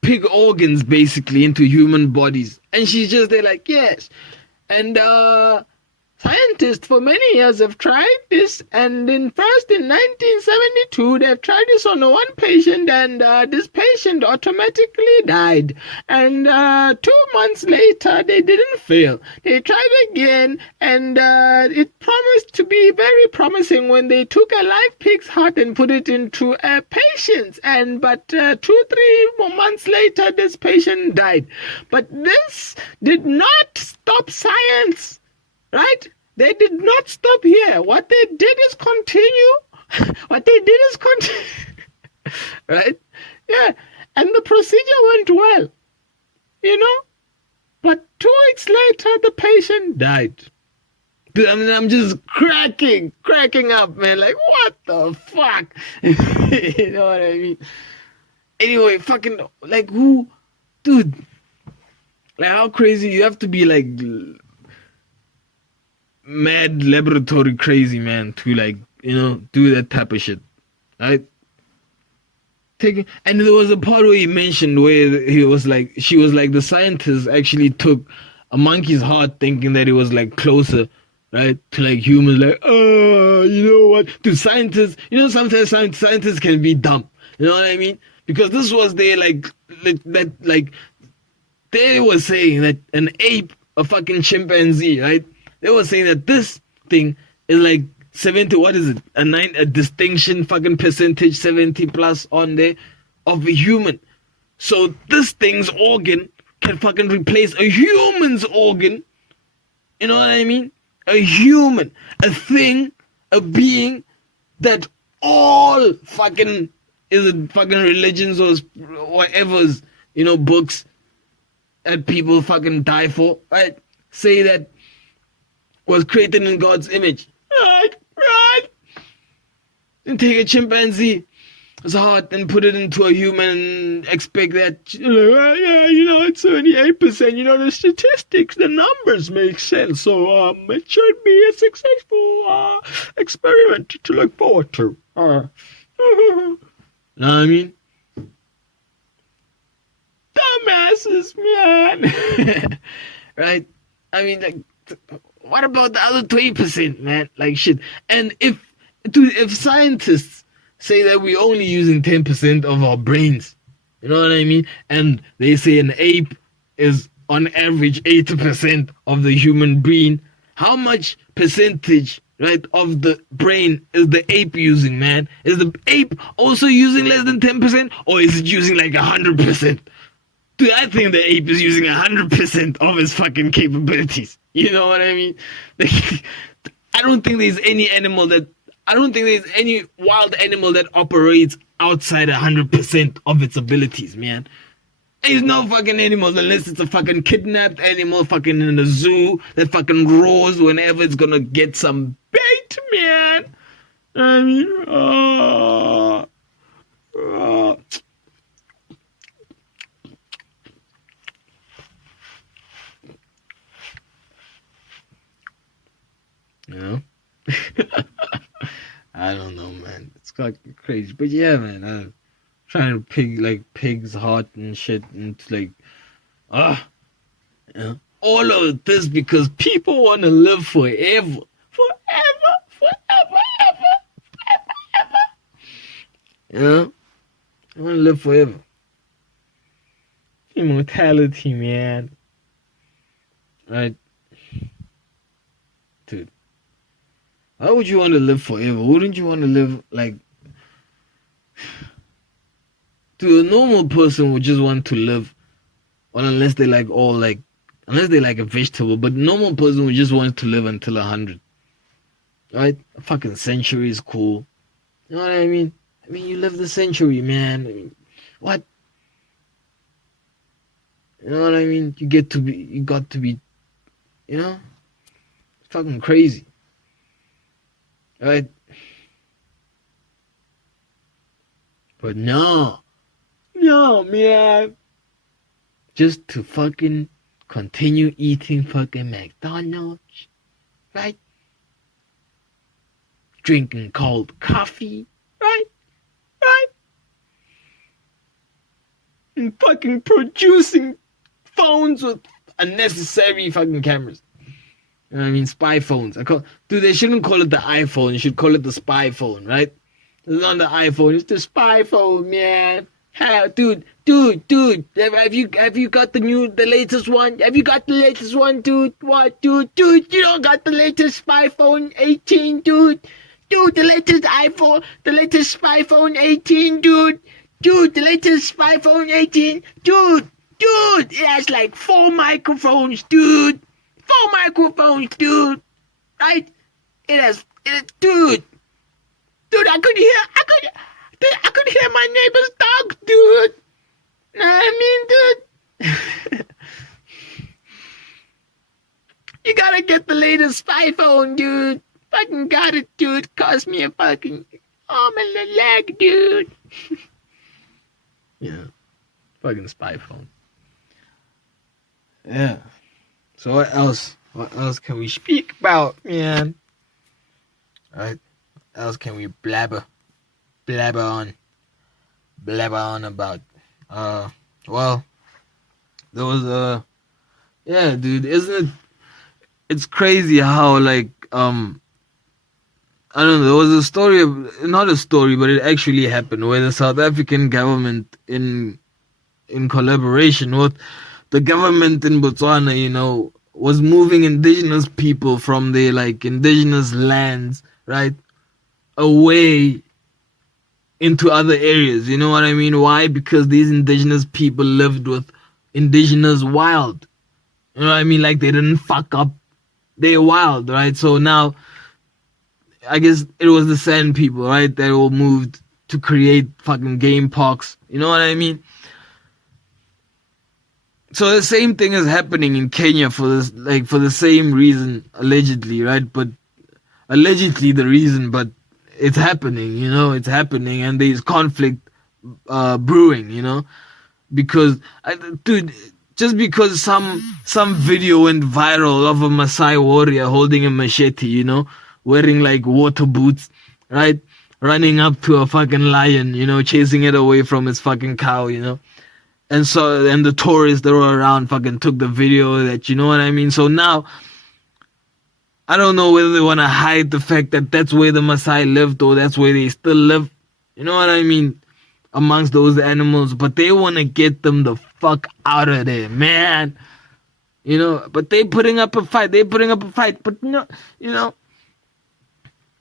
pig organs basically into human bodies, and she's just there like, yes, and scientists for many years have tried this, and first in 1972 they've tried this on one patient, and this patient automatically died. And 2 months later they didn't fail. They tried again, and it promised to be very promising when they took a live pig's heart and put it into a patient. But 2-3 more months later this patient died. But this did not stop science. Right? They did not stop here. What they did is continue. Right? Yeah. And the procedure went well. But 2 weeks later, the patient died. Dude, I mean, I'm just cracking up, man. Like, what the fuck? You know what I mean? Anyway, fucking, like, who? Dude. Like, how crazy you have to be, like, mad laboratory crazy, man, to like, do that type of shit, right? And there was a part where he mentioned where she was like, the scientists actually took a monkey's heart thinking that it was like closer, right, to like humans, like, you know what, to scientists, sometimes scientists can be dumb, you know what I mean? Because this was their like they were saying that an ape, a fucking chimpanzee, right? They were saying that this thing is like 70, what is it? A distinction fucking percentage, 70 plus on there of a human. So this thing's organ can fucking replace a human's organ. You know what I mean? A human, a thing, a being that all fucking, is it fucking religions or whatever's, books that people fucking die for, right? Say that was created in God's image. Right. And take a chimpanzee, it's hard, and put it into a human and expect that, yeah, it's 78%, the statistics, the numbers make sense, so it should be a successful experiment to look forward to. Know what I mean? Dumbasses, man. Right? I mean, like, what about the other 20%, man? Like, shit. And if scientists say that we're only using 10% of our brains, you know what I mean? And they say an ape is on average 80% of the human brain, how much percentage, right, of the brain is the ape using, man? Is the ape also using less than 10%, or is it using like 100%? Dude, I think the ape is using 100% of his fucking capabilities. You know what I mean? I don't think there's any wild animal that operates outside 100% of its abilities, man. There's no fucking animals unless it's a fucking kidnapped animal fucking in the zoo that fucking roars whenever it's gonna get some bait, man. I mean, you know? I don't know, man. It's fucking crazy. But yeah, man, I'm trying to pig's heart and shit into like, all of this because people want to live forever. Forever. You know? I want to live forever. Immortality, man. Right? Dude. Why would you want to live forever? Wouldn't you want to live like... Dude, a normal person would just want to live, unless they like unless they like a vegetable, but a normal person would just want to live until 100. Right? A fucking century is cool. You know what I mean? I mean, you live the century, man. I mean, what? You know what I mean? You got to be, you know? It's fucking crazy. Right? But no, man. Just to fucking continue eating fucking McDonald's, right? Drinking cold coffee, right? And fucking producing phones with unnecessary fucking cameras. You know what I mean? Spy phones. Dude, they shouldn't call it the iPhone. You should call it the spy phone, right? It's not the iPhone. It's the spy phone, man. Dude. Have you got the latest one? Have you got the latest one, dude? What, dude? You don't got the latest spy phone 18, dude. Dude, the latest iPhone, the latest spy phone 18, dude. Dude, the latest spy phone 18, dude. It has like 4 microphones, dude. 4 microphones, dude. Right? Dude, I could hear my neighbor's dog, dude. Know what I mean, dude? You gotta get the latest spy phone, dude. Fucking got it, dude. Cost me a fucking arm and a leg, dude. Yeah. Fucking spy phone. Yeah. So what else? What else can we speak about, man? Right? What else can we blabber on about? Well, there was yeah, dude, isn't it? It's crazy how like I don't know. There was a story not a story, but it actually happened where the South African government, in collaboration with the government in Botswana, you know, was moving indigenous people from their like indigenous lands, right, away into other areas. You know what I mean? Why? Because these indigenous people lived with indigenous wild. You know what I mean? Like they didn't fuck up their wild, right? So now, I guess it was the Sand people, right? That all moved to create fucking game parks. You know what I mean? So the same thing is happening in Kenya for the same reason, allegedly, right? But allegedly the reason, but it's happening, it's happening, and there's conflict brewing, because dude, just because some video went viral of a Masai warrior holding a machete, wearing like water boots, right, running up to a fucking lion, chasing it away from its fucking cow, and the tourists that were around fucking took the video, that, you know what I mean. So now I don't know whether they want to hide the fact that that's where the Masai lived, or that's where they still live, you know what I mean, amongst those animals, but they want to get them the fuck out of there, man. But they putting up a fight. But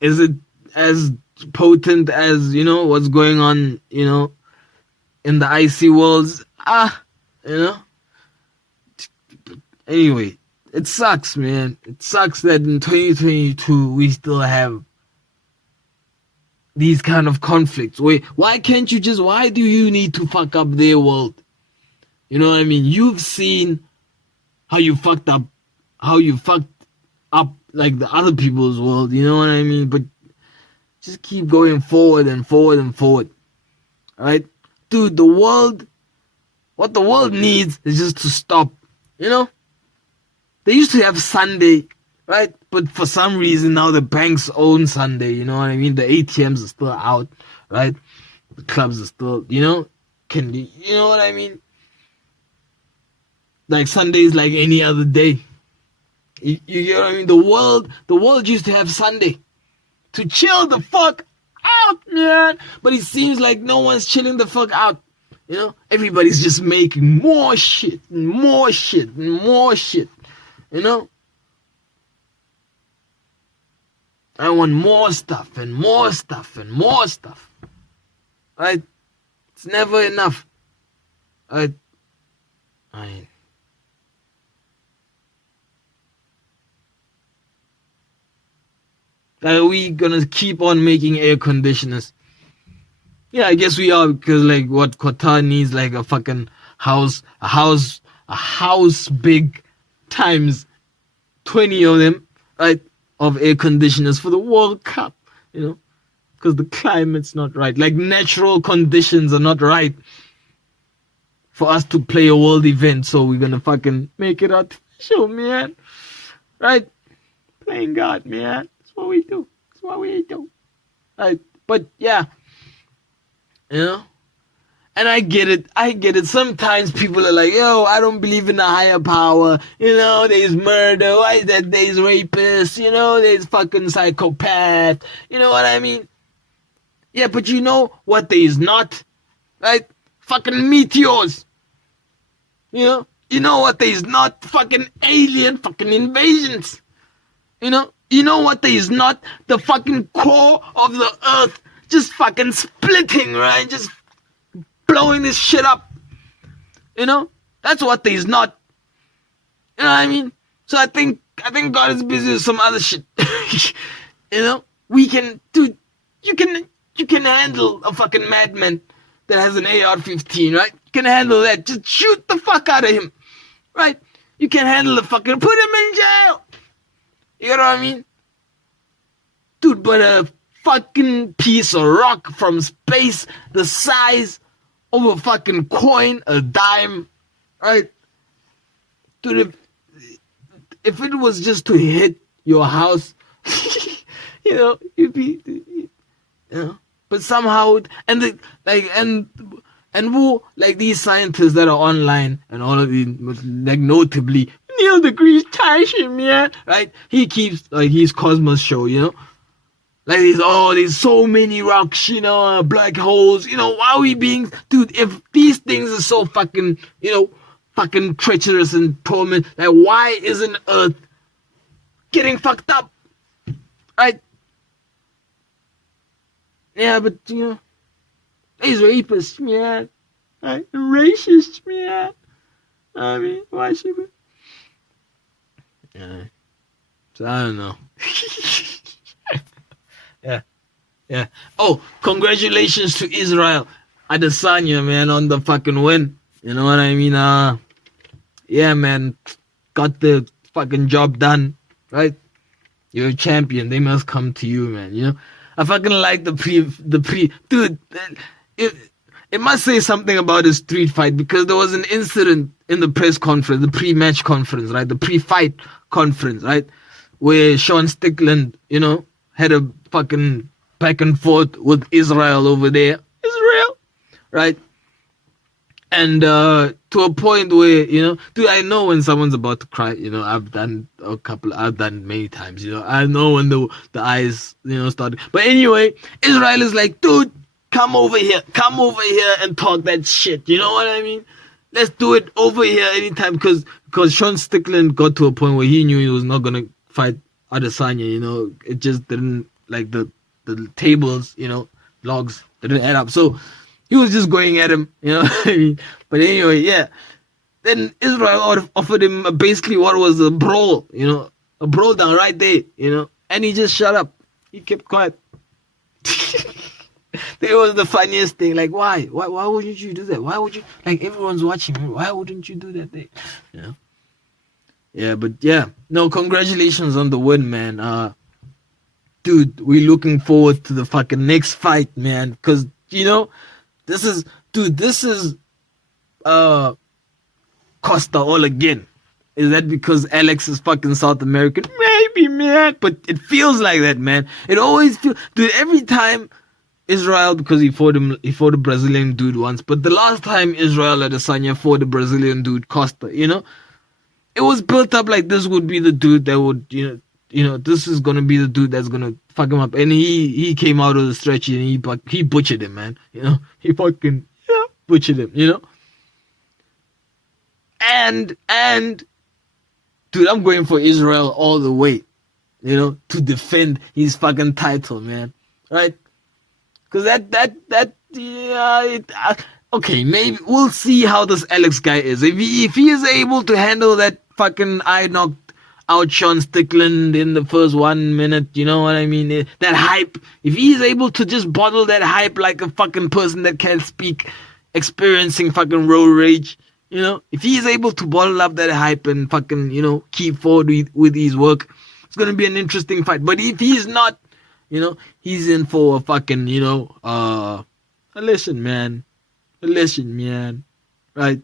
is it as potent as, what's going on, in the IC worlds? Anyway, it sucks, man. It sucks that in 2022 we still have these kind of conflicts. Wait, why do you need to fuck up their world? You know what I mean? You've seen how you fucked up like the other people's world, you know what I mean? But just keep going forward and forward and forward. Alright? Dude, what the world needs is just to stop. They used to have Sunday, right? But for some reason now the banks own Sunday, you know what I mean? The ATMs are still out, right? The clubs are still, you know what I mean? Like Sunday is like any other day. You get what I mean? The world used to have Sunday to chill the fuck out, man. But it seems like no one's chilling the fuck out. Everybody's just making more shit and more shit and more shit. I want more stuff and more stuff and more stuff. Right? It's never enough. Right? Are we gonna keep on making air conditioners? Yeah, I guess we are, because like what Qatar needs, like a fucking house big times 20 of them, right, of air conditioners for the World Cup, because the climate's not right. Like natural conditions are not right for us to play a world event, so we're gonna fucking make it artificial, man. Right? Playing God, man. That's what we do. Right? But yeah, and I get it. Sometimes people are like, yo, I don't believe in a higher power. There's murder. Why is that? There's rapists. There's fucking psychopath. You know what I mean? Yeah, but you know what there is not? Right? Fucking meteors. You know what there is not? Fucking alien fucking invasions. You know what there is not? The fucking core of the earth just fucking splitting, right? Just blowing this shit up. That's what there is not. You know what I mean? So I think God is busy with some other shit. We can, dude, you can handle a fucking madman that has an AR-15, right? You can handle that. Just shoot the fuck out of him, right? You can handle the fucking, put him in jail. You know what I mean? Dude, but a fucking piece of rock from space the size of a fucking coin, a dime, right? Dude, if it was just to hit your house, you'd be, but somehow, and these scientists that are online and all of these, like notably Neil deGrasse Tyson, man, right? He keeps like his Cosmos show, like there's so many rocks, black holes, why are we being, dude, if these things are so fucking, fucking treacherous and torment, like why isn't Earth getting fucked up, right? Yeah, but these rapists, man, right? Racists, man. I mean, why should we? Yeah. So I don't know. Yeah. Oh, congratulations to Israel, Adesanya, man, on the fucking win. You know what I mean? Yeah, man, got the fucking job done, right? You're a champion. They must come to you, man. I fucking like dude. It must say something about his street fight, because there was an incident in the press conference, the pre-match conference, right? The pre-fight conference, right? Where Sean Strickland, had a fucking back and forth with Israel over there. Israel, right? And to a point where, dude, I know when someone's about to cry. I've done many times. I know when the eyes, start. But anyway, Israel is like, dude, come over here and talk that shit. You know what I mean? Let's do it over here anytime, because Sean Strickland got to a point where he knew he was not gonna fight Adesanya. It just didn't, like, the tables, logs didn't add up. So he was just going at him, you know what I mean? But anyway, yeah. Then Israel offered him basically what was a brawl, a brawl down right there, and he just shut up. He kept quiet. It was the funniest thing. Like, why? Why wouldn't you do that? Why would you? Like, everyone's watching. Why wouldn't you do that thing? Yeah, but yeah. No, congratulations on the win, man. Dude, we're looking forward to the fucking next fight, man. Because, this is Costa all again. Is that because Alex is fucking South American? Maybe, man. But it feels like that, man. It always feels, dude, every time Israel, because he fought a Brazilian dude once, but the last time Israel Adesanya fought a Brazilian dude, Costa, it was built up like this would be the dude that would, this is gonna be the dude that's gonna fuck him up, and he came out of the stretch and he butchered him, man. He fucking butchered him, and dude, I'm going for Israel all the way, to defend his fucking title, man, right? Because okay, maybe we'll see how this Alex guy is. If he is able to handle that fucking eye knocked out Sean Strickland in the first 1 minute, you know what I mean? That hype. If he's able to just bottle that hype like a fucking person that can't speak, experiencing fucking road rage, if he's able to bottle up that hype and fucking, keep forward with his work, it's gonna be an interesting fight. But if he's not, he's in for a fucking, a lesson, man, right?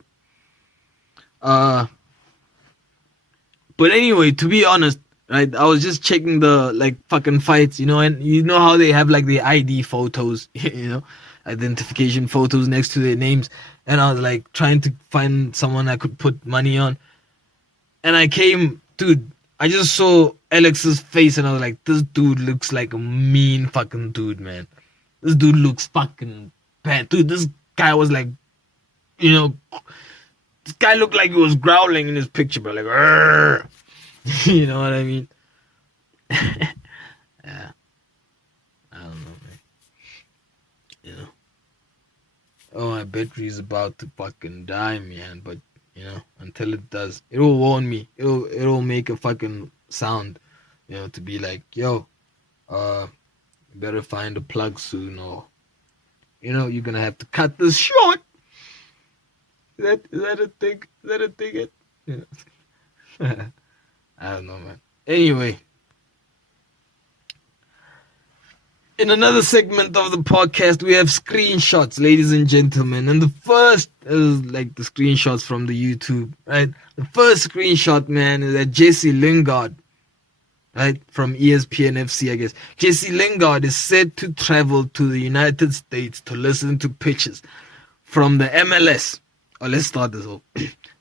But anyway, to be honest, right, I was just checking the, fucking fights, and you know how they have, the ID photos, identification photos next to their names, and I was, trying to find someone I could put money on, and I just saw Alex's face, and I was like, this dude looks like a mean fucking dude, man. This dude looks fucking bad. Dude, this guy was this guy looked like he was growling in his picture, but Arr! You know what I mean? Yeah. I don't know, man. Oh, my battery's about to fucking die, man. But, until it does, it will warn me. It'll make a fucking sound, to be like, yo, you better find a plug soon, or, you're gonna have to cut this short. Is that a thing? Is that a thing? I don't know, man. Anyway, in another segment of the podcast, we have screenshots, ladies and gentlemen. And the first is the screenshots from the YouTube, right? The first screenshot, man, is that Jesse Lingard, right, from ESPN FC, I guess. Jesse Lingard is said to travel to the United States to listen to pitches from the MLS. Oh, let's start this off.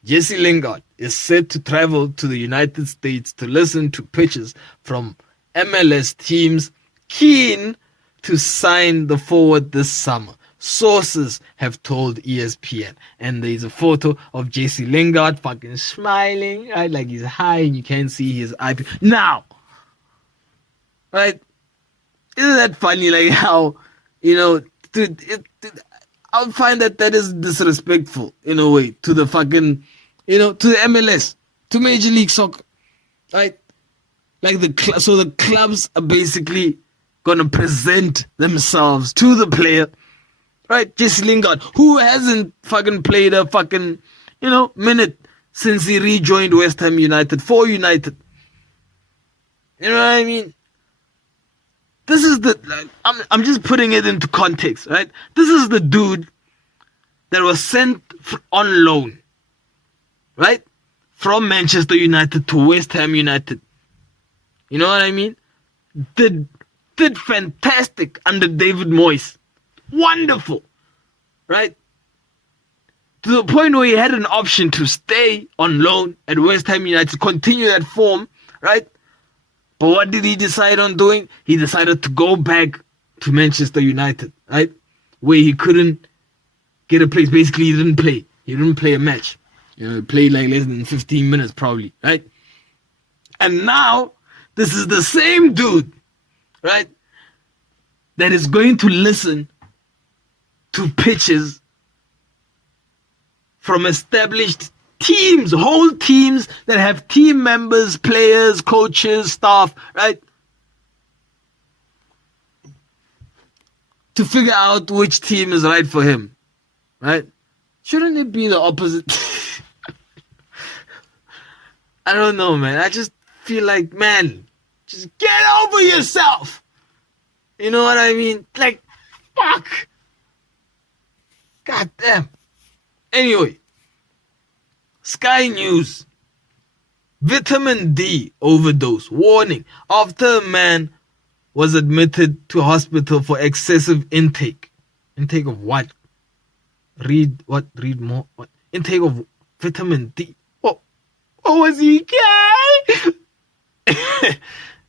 Jesse Lingard is said to travel to the United States to listen to pitches from MLS teams keen to sign the forward this summer. Sources have told ESPN. And there's a photo of Jesse Lingard fucking smiling, right? Like he's high and you can't see his eye. Now, right? Isn't that funny? Like how, I find that is disrespectful in a way to the fucking, to the MLS, to Major League Soccer, right? Like so the clubs are basically gonna present themselves to the player, right? Jesse Lingard, who hasn't fucking played a fucking, minute since he rejoined West Ham United for United. You know what I mean? This is I'm just putting it into context, right? This is the dude that was sent on loan, right? From Manchester United to West Ham United. You know what I mean? Did fantastic under David Moyes. Wonderful, right? To the point where he had an option to stay on loan at West Ham United, continue that form, right? But what did he decide on doing? He decided to go back to Manchester United, right? Where he couldn't get a place. Basically, he didn't play. He didn't play a match. You know, he played like less than 15 minutes probably, right? And now, this is the same dude, right? That is going to listen to pitches from established teams, whole teams that have team members, players, coaches, staff, right? To figure out which team is right for him, right? Shouldn't it be the opposite? I don't know, man. I just feel like, man, just get over yourself. You know what I mean? Like, fuck. God damn. Anyway, Sky News. Vitamin D overdose. Warning. After a man was admitted to hospital for excessive intake. Intake of what? Read what? Read more. What? Intake of vitamin D. What was he gay?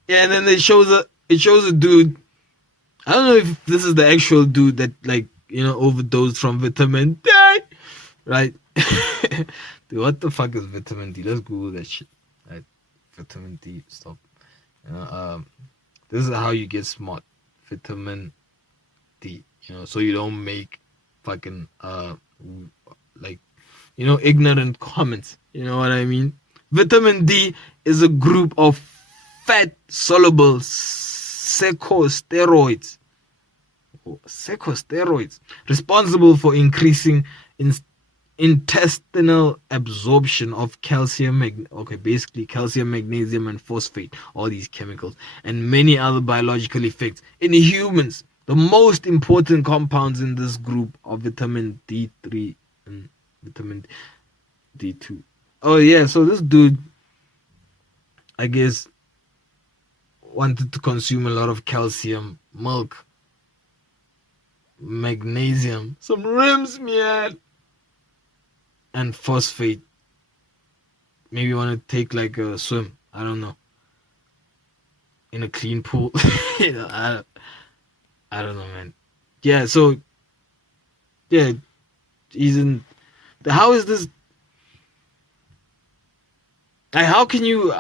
Yeah, and then it shows a dude. I don't know if this is the actual dude that, like, you know, overdosed from vitamin D. Right? Dude, what the fuck is vitamin D? Let's Google that shit. Right? Vitamin D. Stop. You know, this is how you get smart. Vitamin D. You know, so you don't make fucking like, you know, ignorant comments. You know what I mean? Vitamin D is a group of fat soluble secosteroids responsible for increasing intestinal absorption of calcium, calcium, magnesium, and phosphate, all these chemicals, and many other biological effects. In humans, the most important compounds in this group are vitamin D3 and vitamin D2. Oh yeah, so this dude, I guess, wanted to consume a lot of calcium, milk, magnesium, some rims, man, and phosphate. Maybe want to take like a swim. I don't know. In a clean pool. You know, I don't know, man. Yeah, so yeah, he's in. How is this? Like, how can you?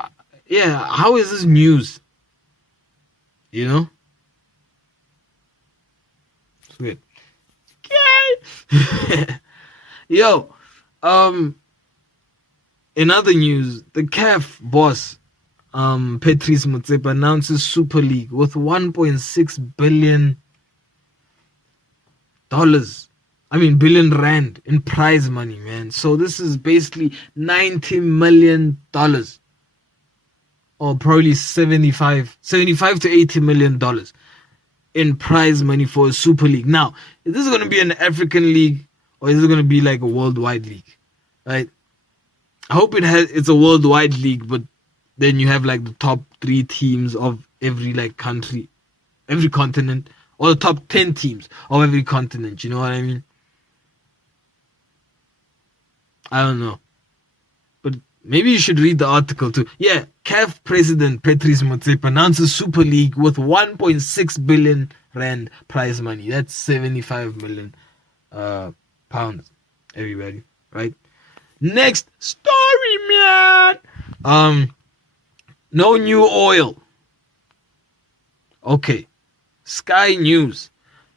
Yeah, how is this news? You know. It's weird. Yo, in other news, the CAF boss, Patrice Motsepe, announces Super League with $1.6 billion. Billion rand in prize money, man. So this is basically $90 million. Or probably 75 to $80 million in prize money for a Super League. Now, is this going to be an African league or is it going to be like a worldwide league? Right? I hope it's a worldwide league, but then you have like the top 3 teams of every like country, every continent, or the top 10 teams of every continent. You know what I mean? I don't know. But maybe you should read the article too. Yeah, CAF president Patrice Motsepe announces Super League with 1.6 billion rand prize money. That's 75 million pounds, everybody, right? Next story, man. No new oil. Okay. Sky News.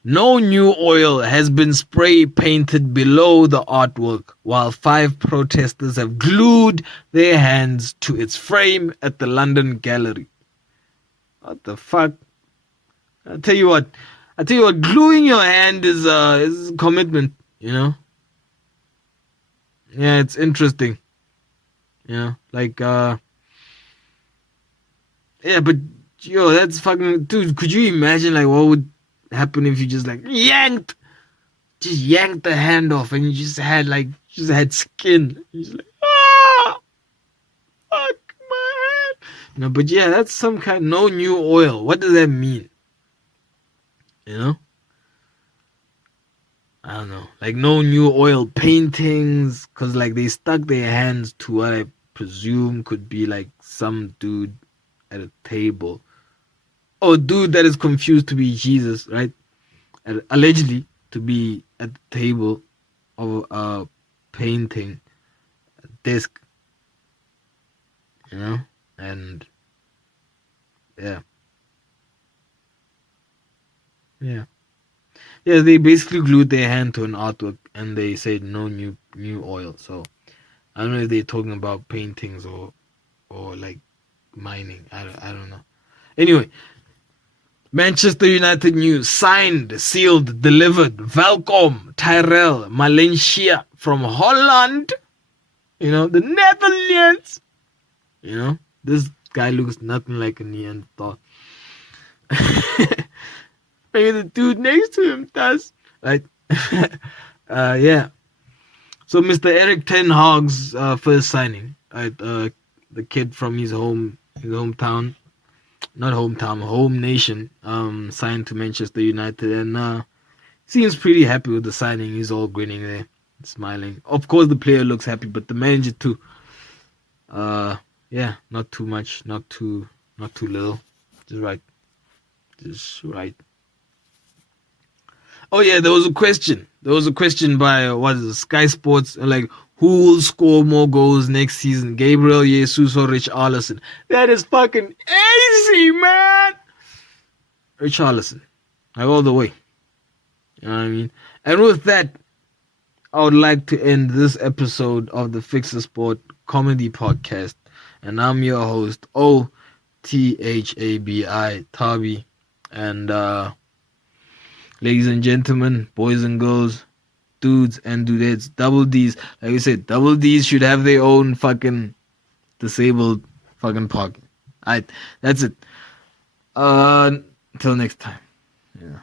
No new oil has been spray painted below the artwork, while 5 protesters have glued their hands to its frame at the London Gallery. What the fuck? I tell you what, gluing your hand is a commitment, you know? Yeah, it's interesting. You know, like, yeah, but Yo, that's fucking dude. Could you imagine like what would happen if you just like yanked the hand off and you just had skin? You're just like fuck my hand. No, but yeah, that's some kind. No new oil. What does that mean? You know. I don't know, like no new oil paintings, cause like they stuck their hands to what I presume could be like some dude at a table. Oh, dude that is confused to be Jesus, right? Allegedly to be at the table of a painting, a disc, you know, and yeah, yeah. Yeah, they basically glued their hand to an artwork and they said no new oil. So I don't know if they're talking about paintings or like mining. I don't know. Anyway, Manchester United news: signed, sealed, delivered. Welkom Tyrell Malaysia from Holland. You know, the Netherlands. You know, this guy looks nothing like a Neanderthal. Maybe the dude next to him does. Right? Yeah. So Mr. Eric Ten Hag's first signing, right? The kid from his hometown, not hometown, home nation, signed to Manchester United, and seems pretty happy with the signing. He's all grinning there, smiling. Of course, the player looks happy, but the manager too. Yeah, not too much, not too little, just right. Oh yeah, there was a question. By what is it, Sky Sports, like who will score more goals next season, Gabriel Jesus or Richarlison? That is fucking easy, man. Richarlison, like all the way. You know what I mean? And with that, I would like to end this episode of the Fixasport comedy podcast, and I'm your host OTHABI Tabi, and ladies and gentlemen, boys and girls, dudes and dudettes, double D's. Like I said, double D's should have their own fucking disabled fucking parking. Alright, that's it. Until next time. Yeah.